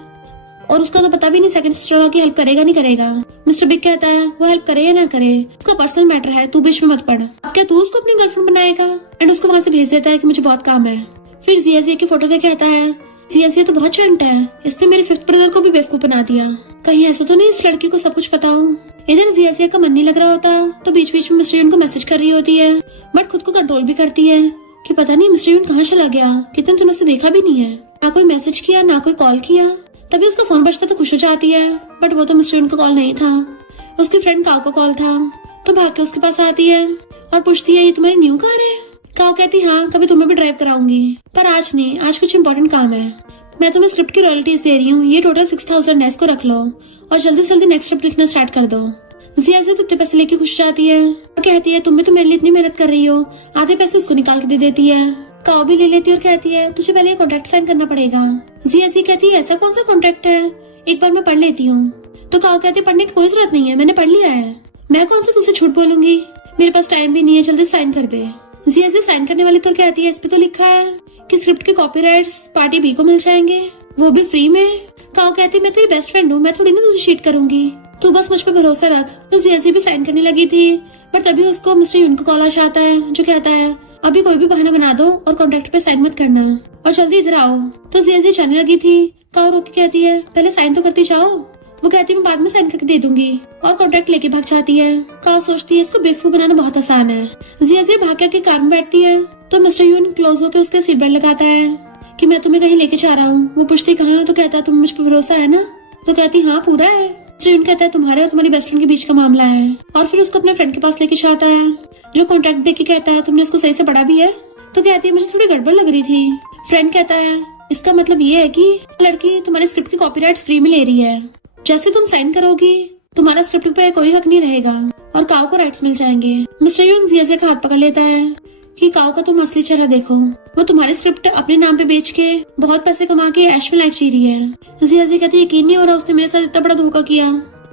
और उसका तो पता भी नहीं सेकंड सिस्टर लॉ की हेल्प करेगा नहीं करेगा। मिस्टर बिग कहता है वो हेल्प करे या ना करे उसका पर्सनल मैटर है, तू बीच में मत पड़। अब क्या तू उसको अपनी गर्लफ्रेंड बनाएगा? एंड उसको वहाँ से भेज देता है कि मुझे बहुत काम है। फिर जिया की फोटो देख कहता है जिया तो बहुत चंट है, इसने मेरे फिफ्थ ब्रदर को भी बेवकूफ बना दिया, कहीं ऐसा तो नहीं इस लड़की को सब कुछ पता हो। इधर जिया का मन नहीं लग रहा होता तो बीच बीच में मिस्टर यून को मैसेज कर रही होती है, बट खुद को कंट्रोल भी करती है कि पता नहीं मिस्टर यून कहाँ चला गया, कितने दिनों से देखा भी नहीं है, ना कोई मैसेज किया ना कोई कॉल किया। तभी उसका फोन बजता तो खुश हो जाती है, बट वो तो मिस्टर यून का कॉल नहीं था, उसकी फ्रेंड काओ का कॉल था। तो भाग के उसके पास आती है और पूछती है ये तुम्हारी न्यू कार है? काओ कहती हाँ, कभी तुम्हें भी ड्राइव कराऊंगी, पर आज नहीं, आज कुछ इम्पोर्टेंट काम है। मैं तुम्हें स्क्रिप्ट की रॉयल्टीज दे रही हूँ, ये टोटल 6000 है, इसको रख लो और जल्दी से जल्दी नेक्स्ट स्क्रिप्ट लिखना स्टार्ट कर दो। जिया से इतने पैसे लेके खुश जाती है और कहती है तुम भी तो मेरे लिए इतनी मेहनत कर रही हो, आधे पैसे उसको निकाल के दे देती है। काओ भी ले लेती है और कहती है तुझे पहले ये कॉन्ट्रैक्ट साइन करना पड़ेगा। जिया कहती है ऐसा कौन सा कॉन्ट्रैक्ट है, एक बार मैं पढ़ लेती हूँ। तो काओ कहती है पढ़ने की कोई जरूरत नहीं है, मैंने पढ़ लिया है, मैं कौन सा तुझसे झूठ बोलूंगी, मेरे पास टाइम भी नहीं है, जल्दी साइन कर दे। जिया साइन करने वाली तो कहती है इस पे तो लिखा है कि स्क्रिप्ट के कॉपीराइट्स पार्टी बी को मिल जाएंगे, वो भी फ्री में। काओ कहती है मैं तेरी बेस्ट फ्रेंड हूँ, मैं थोड़ी ना तुझे चीट करूंगी, तू बस मुझ पे भरोसा रख। तो जिया भी साइन करने लगी थी, पर तभी उसको मिस्टर यून को कॉल आ जाता है जो कहता है अभी कोई भी बहाना बना दो और कॉन्ट्रैक्ट पे साइन मत करना और जल्दी इधर आओ। तो जिया जाने लगी थी, काओ रोक के कहती है पहले साइन तो करती जाओ। वो कहती है मैं बाद में साइन करके दे दूंगी और कॉन्ट्रैक्ट लेके भाग जाती है। काओ सोचती है इसको बेवकूफ बनाना बहुत आसान है। जिया भाग के कार में बैठती है तो मिस्टर यून क्लोज होकर उसके सीट बेल्ट लगाता है कि मैं तुम्हें कहीं लेके जा रहा हूँ। वो पूछती कहाँ? तो कहता है तुम मुझ पर भरोसा है ना? तो कहती हाँ पूरा है। मिस्टर यून कहता है तुम्हारे और तुम्हारी बेस्ट फ्रेंड के बीच का मामला है, और फिर उसको अपने फ्रेंड के पास लेके जाता है जो कॉन्ट्रैक्ट देके कहता है तुमने इसको सही से पढ़ा भी है? तो कहती है मुझे थोड़ी गड़बड़ लग रही थी। फ्रेंड कहता है इसका मतलब ये है कि लड़की तुम्हारे स्क्रिप्ट की कॉपीराइट्स फ्री में ले रही है, जैसे तुम साइन करोगी तुम्हारा स्क्रिप्ट पे कोई हक नहीं रहेगा और काओ को राइट्स मिल जाएंगे। मिस्टर यून जिया का हाथ पकड़ लेता है कि काओ का तुम असली चेहरा देखो, वो तुम्हारे स्क्रिप्ट अपने नाम पे बेच के बहुत पैसे कमा के ऐश में लाइफ जी रही है। जिया कहती है यकीन नहीं हो रहा उसने मेरे साथ इतना बड़ा धोखा किया।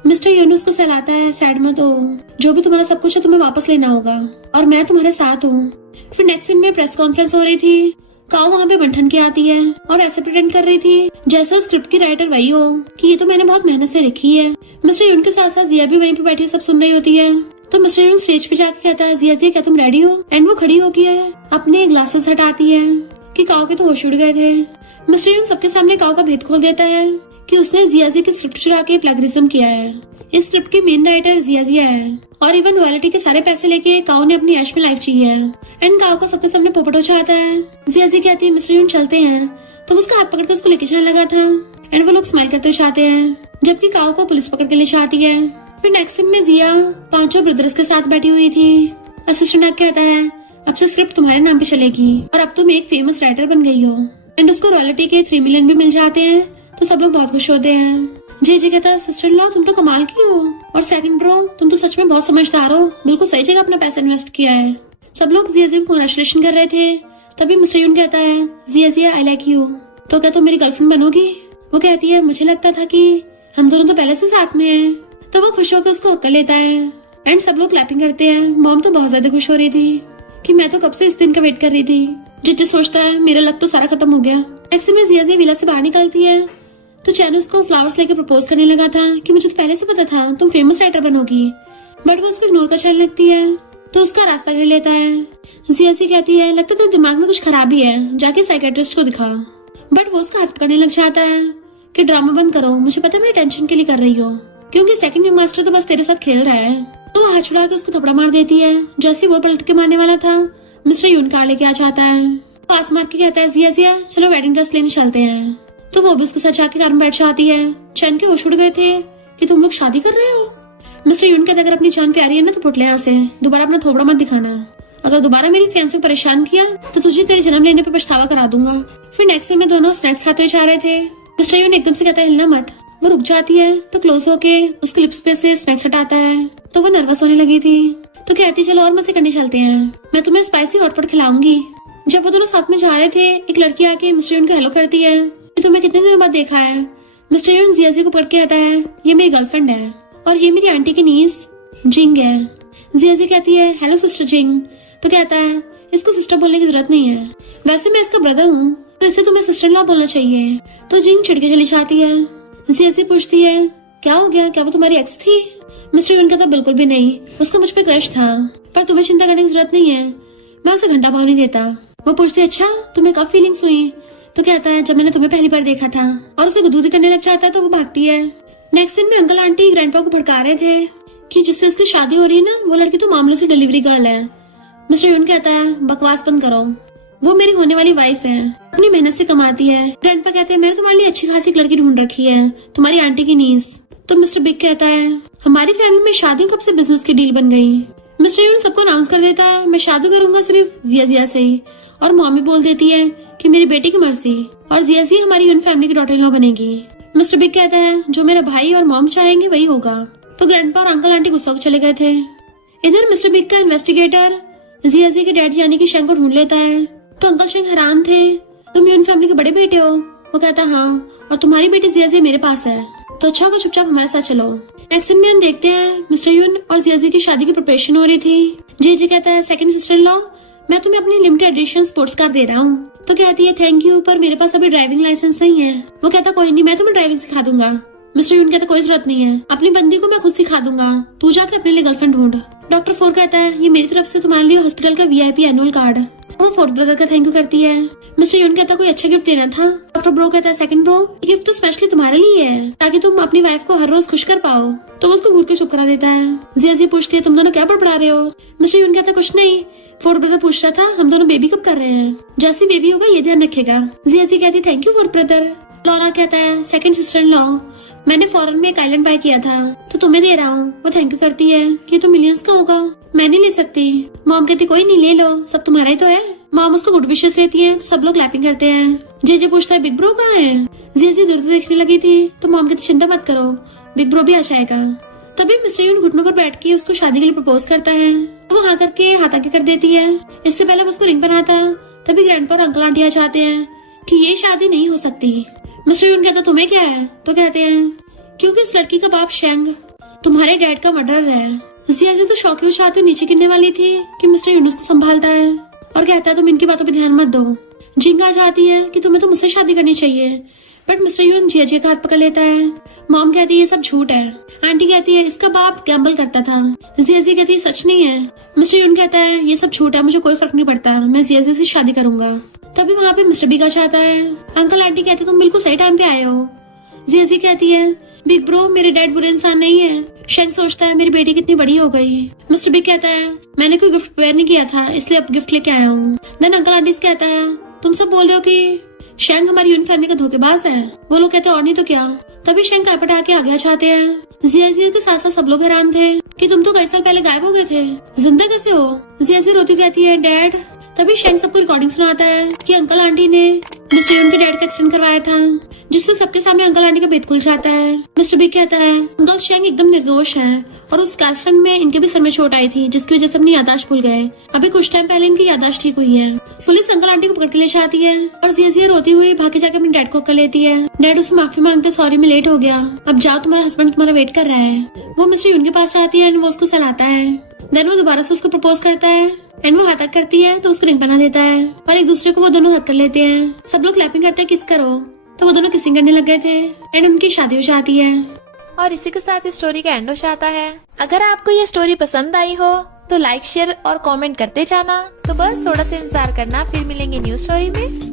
मिस्टर यून उसको सहलाता है सैड मत हो, जो भी तुम्हारा सब कुछ है तुम्हें वापस लेना होगा और मैं तुम्हारे साथ हूँ। फिर नेक्स्ट सीन में प्रेस कॉन्फ्रेंस हो रही थी। काओ वहाँ पे बंठन के आती है और ऐसे प्रिटेंड कर रही थी जैसे स्क्रिप्ट की राइटर वही हो कि ये तो मैंने बहुत मेहनत से लिखी है। मिस्टर यून के साथ साथ जिया भी वहीं पे बैठी सब सुन रही होती है। तो मिस्टर यून स्टेज पे जाके कहता है जिया क्या तुम रेडी हो? एंड वो खड़ी होती है, अपने ग्लासेस हटाती है कि काओ के तो होश उड़ गए थे। मिस्टर यून सबके सामने काओ का भेद खोल देता है कि उसने जिया की स्क्रिप्ट चुरा के प्लेगरिज्म किया है। इस स्क्रिप्ट की मेन राइटर जिया है और इवन रॉयल्टी के सारे पैसे लेके काओ ने अपनी ऐश में लाइफ जी है। एंड काओ का सबके सामने पोपट हो जाता है। जिया कहती है मिस्टर यून चलते हैं, तो उसका हाथ पकड़ के उसको लेके जाने लगा था एंड वो लोग स्माइल करते हुए जाते हैं, जबकि काओ को पुलिस पकड़ के ले जाती है। फिर नेक्स्ट सीन में जिया पांचों ब्रदर्स के साथ बैठी हुई थी। असिस्टेंट कहता है अब से स्क्रिप्ट तुम्हारे नाम पे चलेगी और अब तुम एक फेमस राइटर बन गई हो। एंड उसको रॉयल्टी के 3 मिलियन भी मिल जाते हैं, तो सब लोग बहुत खुश होते हैं। जी कहता है सिस्टर इन लॉ तुम तो कमाल की हो, और सेकंड ब्रो तुम तो सच में बहुत समझदार हो, बिल्कुल सही जगह अपना पैसा इन्वेस्ट किया है। सब लोग जिया को कॉन्ग्रेचुलेशन कर रहे थे। तभी मिस्टर यून कहता है, जिया आई लाइक यू, तो क्या तुम मेरी गर्लफ्रेंड बनोगी? वो कहती है, मुझे लगता था कि हम दोनों तो पहले से साथ में हैं। तो वो खुश होकर उसको हक कर लेता है एंड सब लोग क्लैपिंग करते हैं। मॉम तो बहुत ज्यादा खुश हो रही थी कि मैं तो कब से इस दिन का वेट कर रही थी। जिज्जू सोचता है मेरा लक तो सारा खत्म हो गया। एक्चुअली में जिया विला से बाहर निकलती है तो चैन उसको फ्लावर्स लेके प्रपोज करने लगा था कि मुझे तो पहले से पता था तुम फेमस राइटर बनोगी, बट वो उसको इग्नोर कर चलने लगती है तो उसका रास्ता घेर लेता है। जिया कहती है, लगता तेरे दिमाग में कुछ खराबी है, जाके साइकेट्रिस्ट को दिखा। बट वो उसका हाथ पकड़ने लग जाता है कि ड्रामा बंद करो, मुझे पता है मेरी टेंशन के लिए कर रही हो, क्योंकि सेकंड यंग मास्टर तो बस तेरे साथ खेल रहा है। तो वो हाथ छुड़ा के उसको थपड़ा मार देती है। जैसे वो पलट के मारने वाला था मिस्टर यून कार लेके आ जाता है। पास मार के कहता है, जिया चलो वेडिंग ड्रेस लेने चलते हैं। तो वो भी उसके साथ जाके कार में बैठ जाती है। चैन के होश उड़ गए थे कि तुम लोग शादी कर रहे हो। मिस्टर यून कहता है, अगर अपनी जान प्यारी है ना तो फुट ले यहाँ से, दोबारा अपना थोबड़ा मत दिखाना। अगर दोबारा मेरी फियांसे को परेशान किया तो तुझे तेरे जन्म लेने पे पछतावा करा दूंगा। फिर नेक्स्ट डे में दोनों स्नैक्स खाते हुए जा रहे थे। मिस्टर यून एकदम से कहता है, हिलना मत। वो रुक जाती है तो क्लोज होके उसके लिप्स पे से स्नैक्स हटाता है। तो वो नर्वस होने लगी थी तो कहती, चलो और मजे करने चलते हैं, मैं तुम्हें स्पाइसी हॉटपॉट खिलाऊंगी। जब वो दोनों साथ में जा रहे थे एक लड़की आके मिस्टर यून को हेलो करती है कि तुम्हें कितने दिनों बाद देखा है। मिस्टर यून जिया को पकड़ के कहता है, ये मेरी गर्लफ्रेंड है और ये मेरी आंटी की नीस जिंग है। जिया कहती है, हेलो सिस्टर जिंग। तो कहता है, इसको सिस्टर बोलने की जरूरत नहीं है, वैसे मैं इसका ब्रदर हूँ तो इससे तुम्हें सिस्टर इन लॉ बोलना चाहिए। तो जिंग चिढ़ के चली जाती है। जिया पूछती है, क्या हो गया, क्या वो तुम्हारी एक्स थी? मिस्टर यून कहता, बिल्कुल भी नहीं, उसका मुझ पे क्रश था, पर तुम्हें चिंता करने की जरूरत नहीं है, मैं उसे घंटा पाव नहीं देता। वो पूछती है, अच्छा तुम्हें कब फीलिंग्स हुई? तो कहता है, जब मैंने तुम्हें पहली बार देखा था। और उसे गुदगुदी करने लग जाता है तो वो भागती है। नेक्स्ट दिन में अंकल आंटी ग्रैंडपा को भड़का रहे थे कि जिससे इसकी शादी हो रही है ना वो लड़की तो मामूली सी डिलीवरी गर्ल है। मिस्टर यून कहता है, बकवास बंद करो, वो मेरी होने वाली वाइफ है, अपनी मेहनत से कमाती है। ग्रैंडपा कहते हैं, मैंने तुम्हारे लिए अच्छी खासी लड़की ढूंढ रखी है, तुम्हारी आंटी की नीस। तो मिस्टर बिग कहता है, हमारी फैमिली में शादी कब से बिजनेस की डील बन गई। मिस्टर यून सबको अनाउंस कर देता है, मैं शादी करूंगा सिर्फ जिया से ही। और मॉमी बोल देती है कि मेरी बेटी की मर्जी, और जिया हमारी यून फैमिली की डॉटर इन लॉ बनेगी। मिस्टर बिग कहता है, जो मेरा भाई और मॉम चाहेंगे वही होगा। तो ग्रैंडपा और अंकल आंटी गुस्सा चले गए थे। इधर मिस्टर बिग का इन्वेस्टिगेटर जिया के डैड यानी कि शेंग को ढूंढ लेता है। तो अंकल शेंग हैरान थे, तुम यून फैमिली के बड़े बेटे हो? वो कहता, हाँ, और तुम्हारी बेटी जिया मेरे पास है, तो अच्छा होगा चुपचाप हमारे साथ चलो। नेक्स्ट सीन में हम देखते हैं मिस्टर यून और जिया की शादी की प्रिपरेशन हो रही थी। जी कहता है, सेकंड सिस्टर इन लॉ, मैं तुम्हें अपनी लिमिटेड एडिशन स्पोर्ट्स कार दे रहा हूँ। तो कहती है, थैंक यू, पर मेरे पास अभी ड्राइविंग लाइसेंस नहीं है। वो कहता, कोई नहीं, मैं तुम्हें ड्राइविंग सिखा दूंगा। मिस्टर यून कहता, कोई जरूरत नहीं है, अपनी बंदी को मैं खुद सिखा दूंगा, तू जाके अपने लिए गर्लफ्रेंड ढूंढ। डॉक्टर फोर कहता है, ये मेरी तरफ से तुम्हारे लिए हॉस्पिटल का VIP एनुअल कार्ड। वो फोर्थ ब्रदर का थैंक यू करती है। मिस्टर यून कहता, कोई अच्छा गिफ्ट देना था। डॉक्टर ब्रो कहता है, सेकंड ब्रो, गिफ्ट तो स्पेशली तुम्हारे लिए है ताकि तुम अपनी वाइफ को हर रोज खुश कर पाओ। तो वो उसको घूर के चुप करा देता है। जिया पूछती है, तुम दोनों क्या बड़बड़ा रहे हो? मिस्टर यून कहता, कुछ नहीं, फोर्थ ब्रदर पूछ रहा था हम दोनों बेबी कब कर रहे हैं, जैसे बेबी होगा ये ध्यान रखेगा। जिया कहती, thank you fourth brother. Laura कहता है, सेकंड सिस्टर इन लॉ, मैंने फॉरेन में एक आइलैंड बाय किया था तो तुम्हें दे रहा हूँ। वो थैंक यू करती है कि तो मिलियंस का होगा, मैं नहीं ले सकती। मॉम कहती, कोई नहीं, ले लो, सब तुम्हारा ही तो है। मॉम उसको गुड विशेस देती है तो सब लोग क्लैपिंग करते हैं। जे पूछता है, बिग ब्रो कहाँ है? जिया दूर देखने लगी थी तो मॉम कहती, चिंता मत करो, बिग ब्रो भी आ जाएगा। तभी मिस्टर यून घुटनों पर बैठ के उसको शादी के लिए प्रपोज करता है। तो वो हाँ करके हाथ आगे कर देती है। इससे पहले वो उसको रिंग बनाता। तभी ग्रैंडपा और अंकल आंटी आ जाते हैं कि ये शादी नहीं हो सकती। मिस्टर यून कहता, तुम्हें क्या है? तो कहते हैं, क्योंकि इस लड़की का बाप शेंग तुम्हारे डैड का मर्डरर है। जिया तो शौकी उछाते नीचे गिरने वाली थी कि मिस्टर यून उसको संभालता है और कहता है, तुम इनकी बातों पे ध्यान मत दो। जिंग आ जाती है कि तुम्हें तो मुझसे शादी करनी चाहिए, बट मिस्टर यून जिया का हाथ पकड़ लेता है। मॉम कहती है, ये सब झूठ है। आंटी कहती है, इसका बाप गैम्बल करता था। जिया कहती है, सच नहीं है। मिस्टर यून कहता है, ये सब झूठ है, मुझे कोई फर्क नहीं पड़ता, मैं जिया से शादी करूंगा। तभी वहाँ पे मिस्टर बिग आ जाता है। अंकल आंटी कहते, तुम बिल्कुल सही टाइम पे आए हो। जिया कहती है, बिग ब्रो, मेरे डैड बुरे इंसान नहीं है। शेंग सोचता है, मेरी बेटी कितनी बड़ी हो गई। मिस्टर बिग कहता है, मैंने कोई गिफ्ट प्रिपेयर नहीं किया था इसलिए अब गिफ्ट लेके आया हूँ। देन अंकल आंटी कहता है, तुम सब बोल रहे हो कि शेंग हमारी यून फैमिली का धोखेबाज है। वो लोग कहते हैं, और नहीं तो क्या। तभी शेंग कारपेट आके आगे चाहते हैं। जिया के साथ साथ सब लोग हैरान थे कि तुम तो कई साल पहले गायब हो गए थे, जिंदा कैसे हो? जिया रोती कहती है, डैड। तभी शेंग सबको रिकॉर्डिंग सुनाता है कि अंकल आंटी ने मिस्टर यून के डैड का एक्सीडेंट करवाया था, जिससे सबके सामने अंकल आंटी का भेद खुल जाता है। मिस्टर बी कहता है अंकल शेंग एकदम निर्दोष है और उस एक्सीडेंट में इनके भी सर में चोट आई थी, जिसकी वजह से अपनी यादाश्त भूल गए। अभी कुछ टाइम पहले इनकी यादाश्त ठीक हुई है। पुलिस अंकल आंटी को पकड़ के ले जाती है और जिया रोती हुई भाग के जाके अपने डैड को कर लेती है। डैड उससे माफी मांगते, सॉरी मैं लेट हो गया, अब जाओ तुम्हारा हस्बैंड तुम्हारा वेट कर रहा है। वो मिस्टर यून के पास जाती है, वो उसको सहलाता है। देन वो दोबारा से उसको प्रपोज करता है एंड वो हाथ करती है तो उसको रिंग बना देता है और एक दूसरे को वो दोनों हक कर लेते हैं। सब लोग क्लैपिंग करते हैं किस करो, तो वो दोनों किसिंग करने लग गए थे एंड उनकी शादी हो जाती है। और इसी के साथ इस स्टोरी का एंड हो जाता है। अगर आपको ये स्टोरी पसंद आई हो तो लाइक शेयर और कमेंट करते जाना। तो बस थोड़ा सा इंतजार करना, फिर मिलेंगे न्यू स्टोरी में।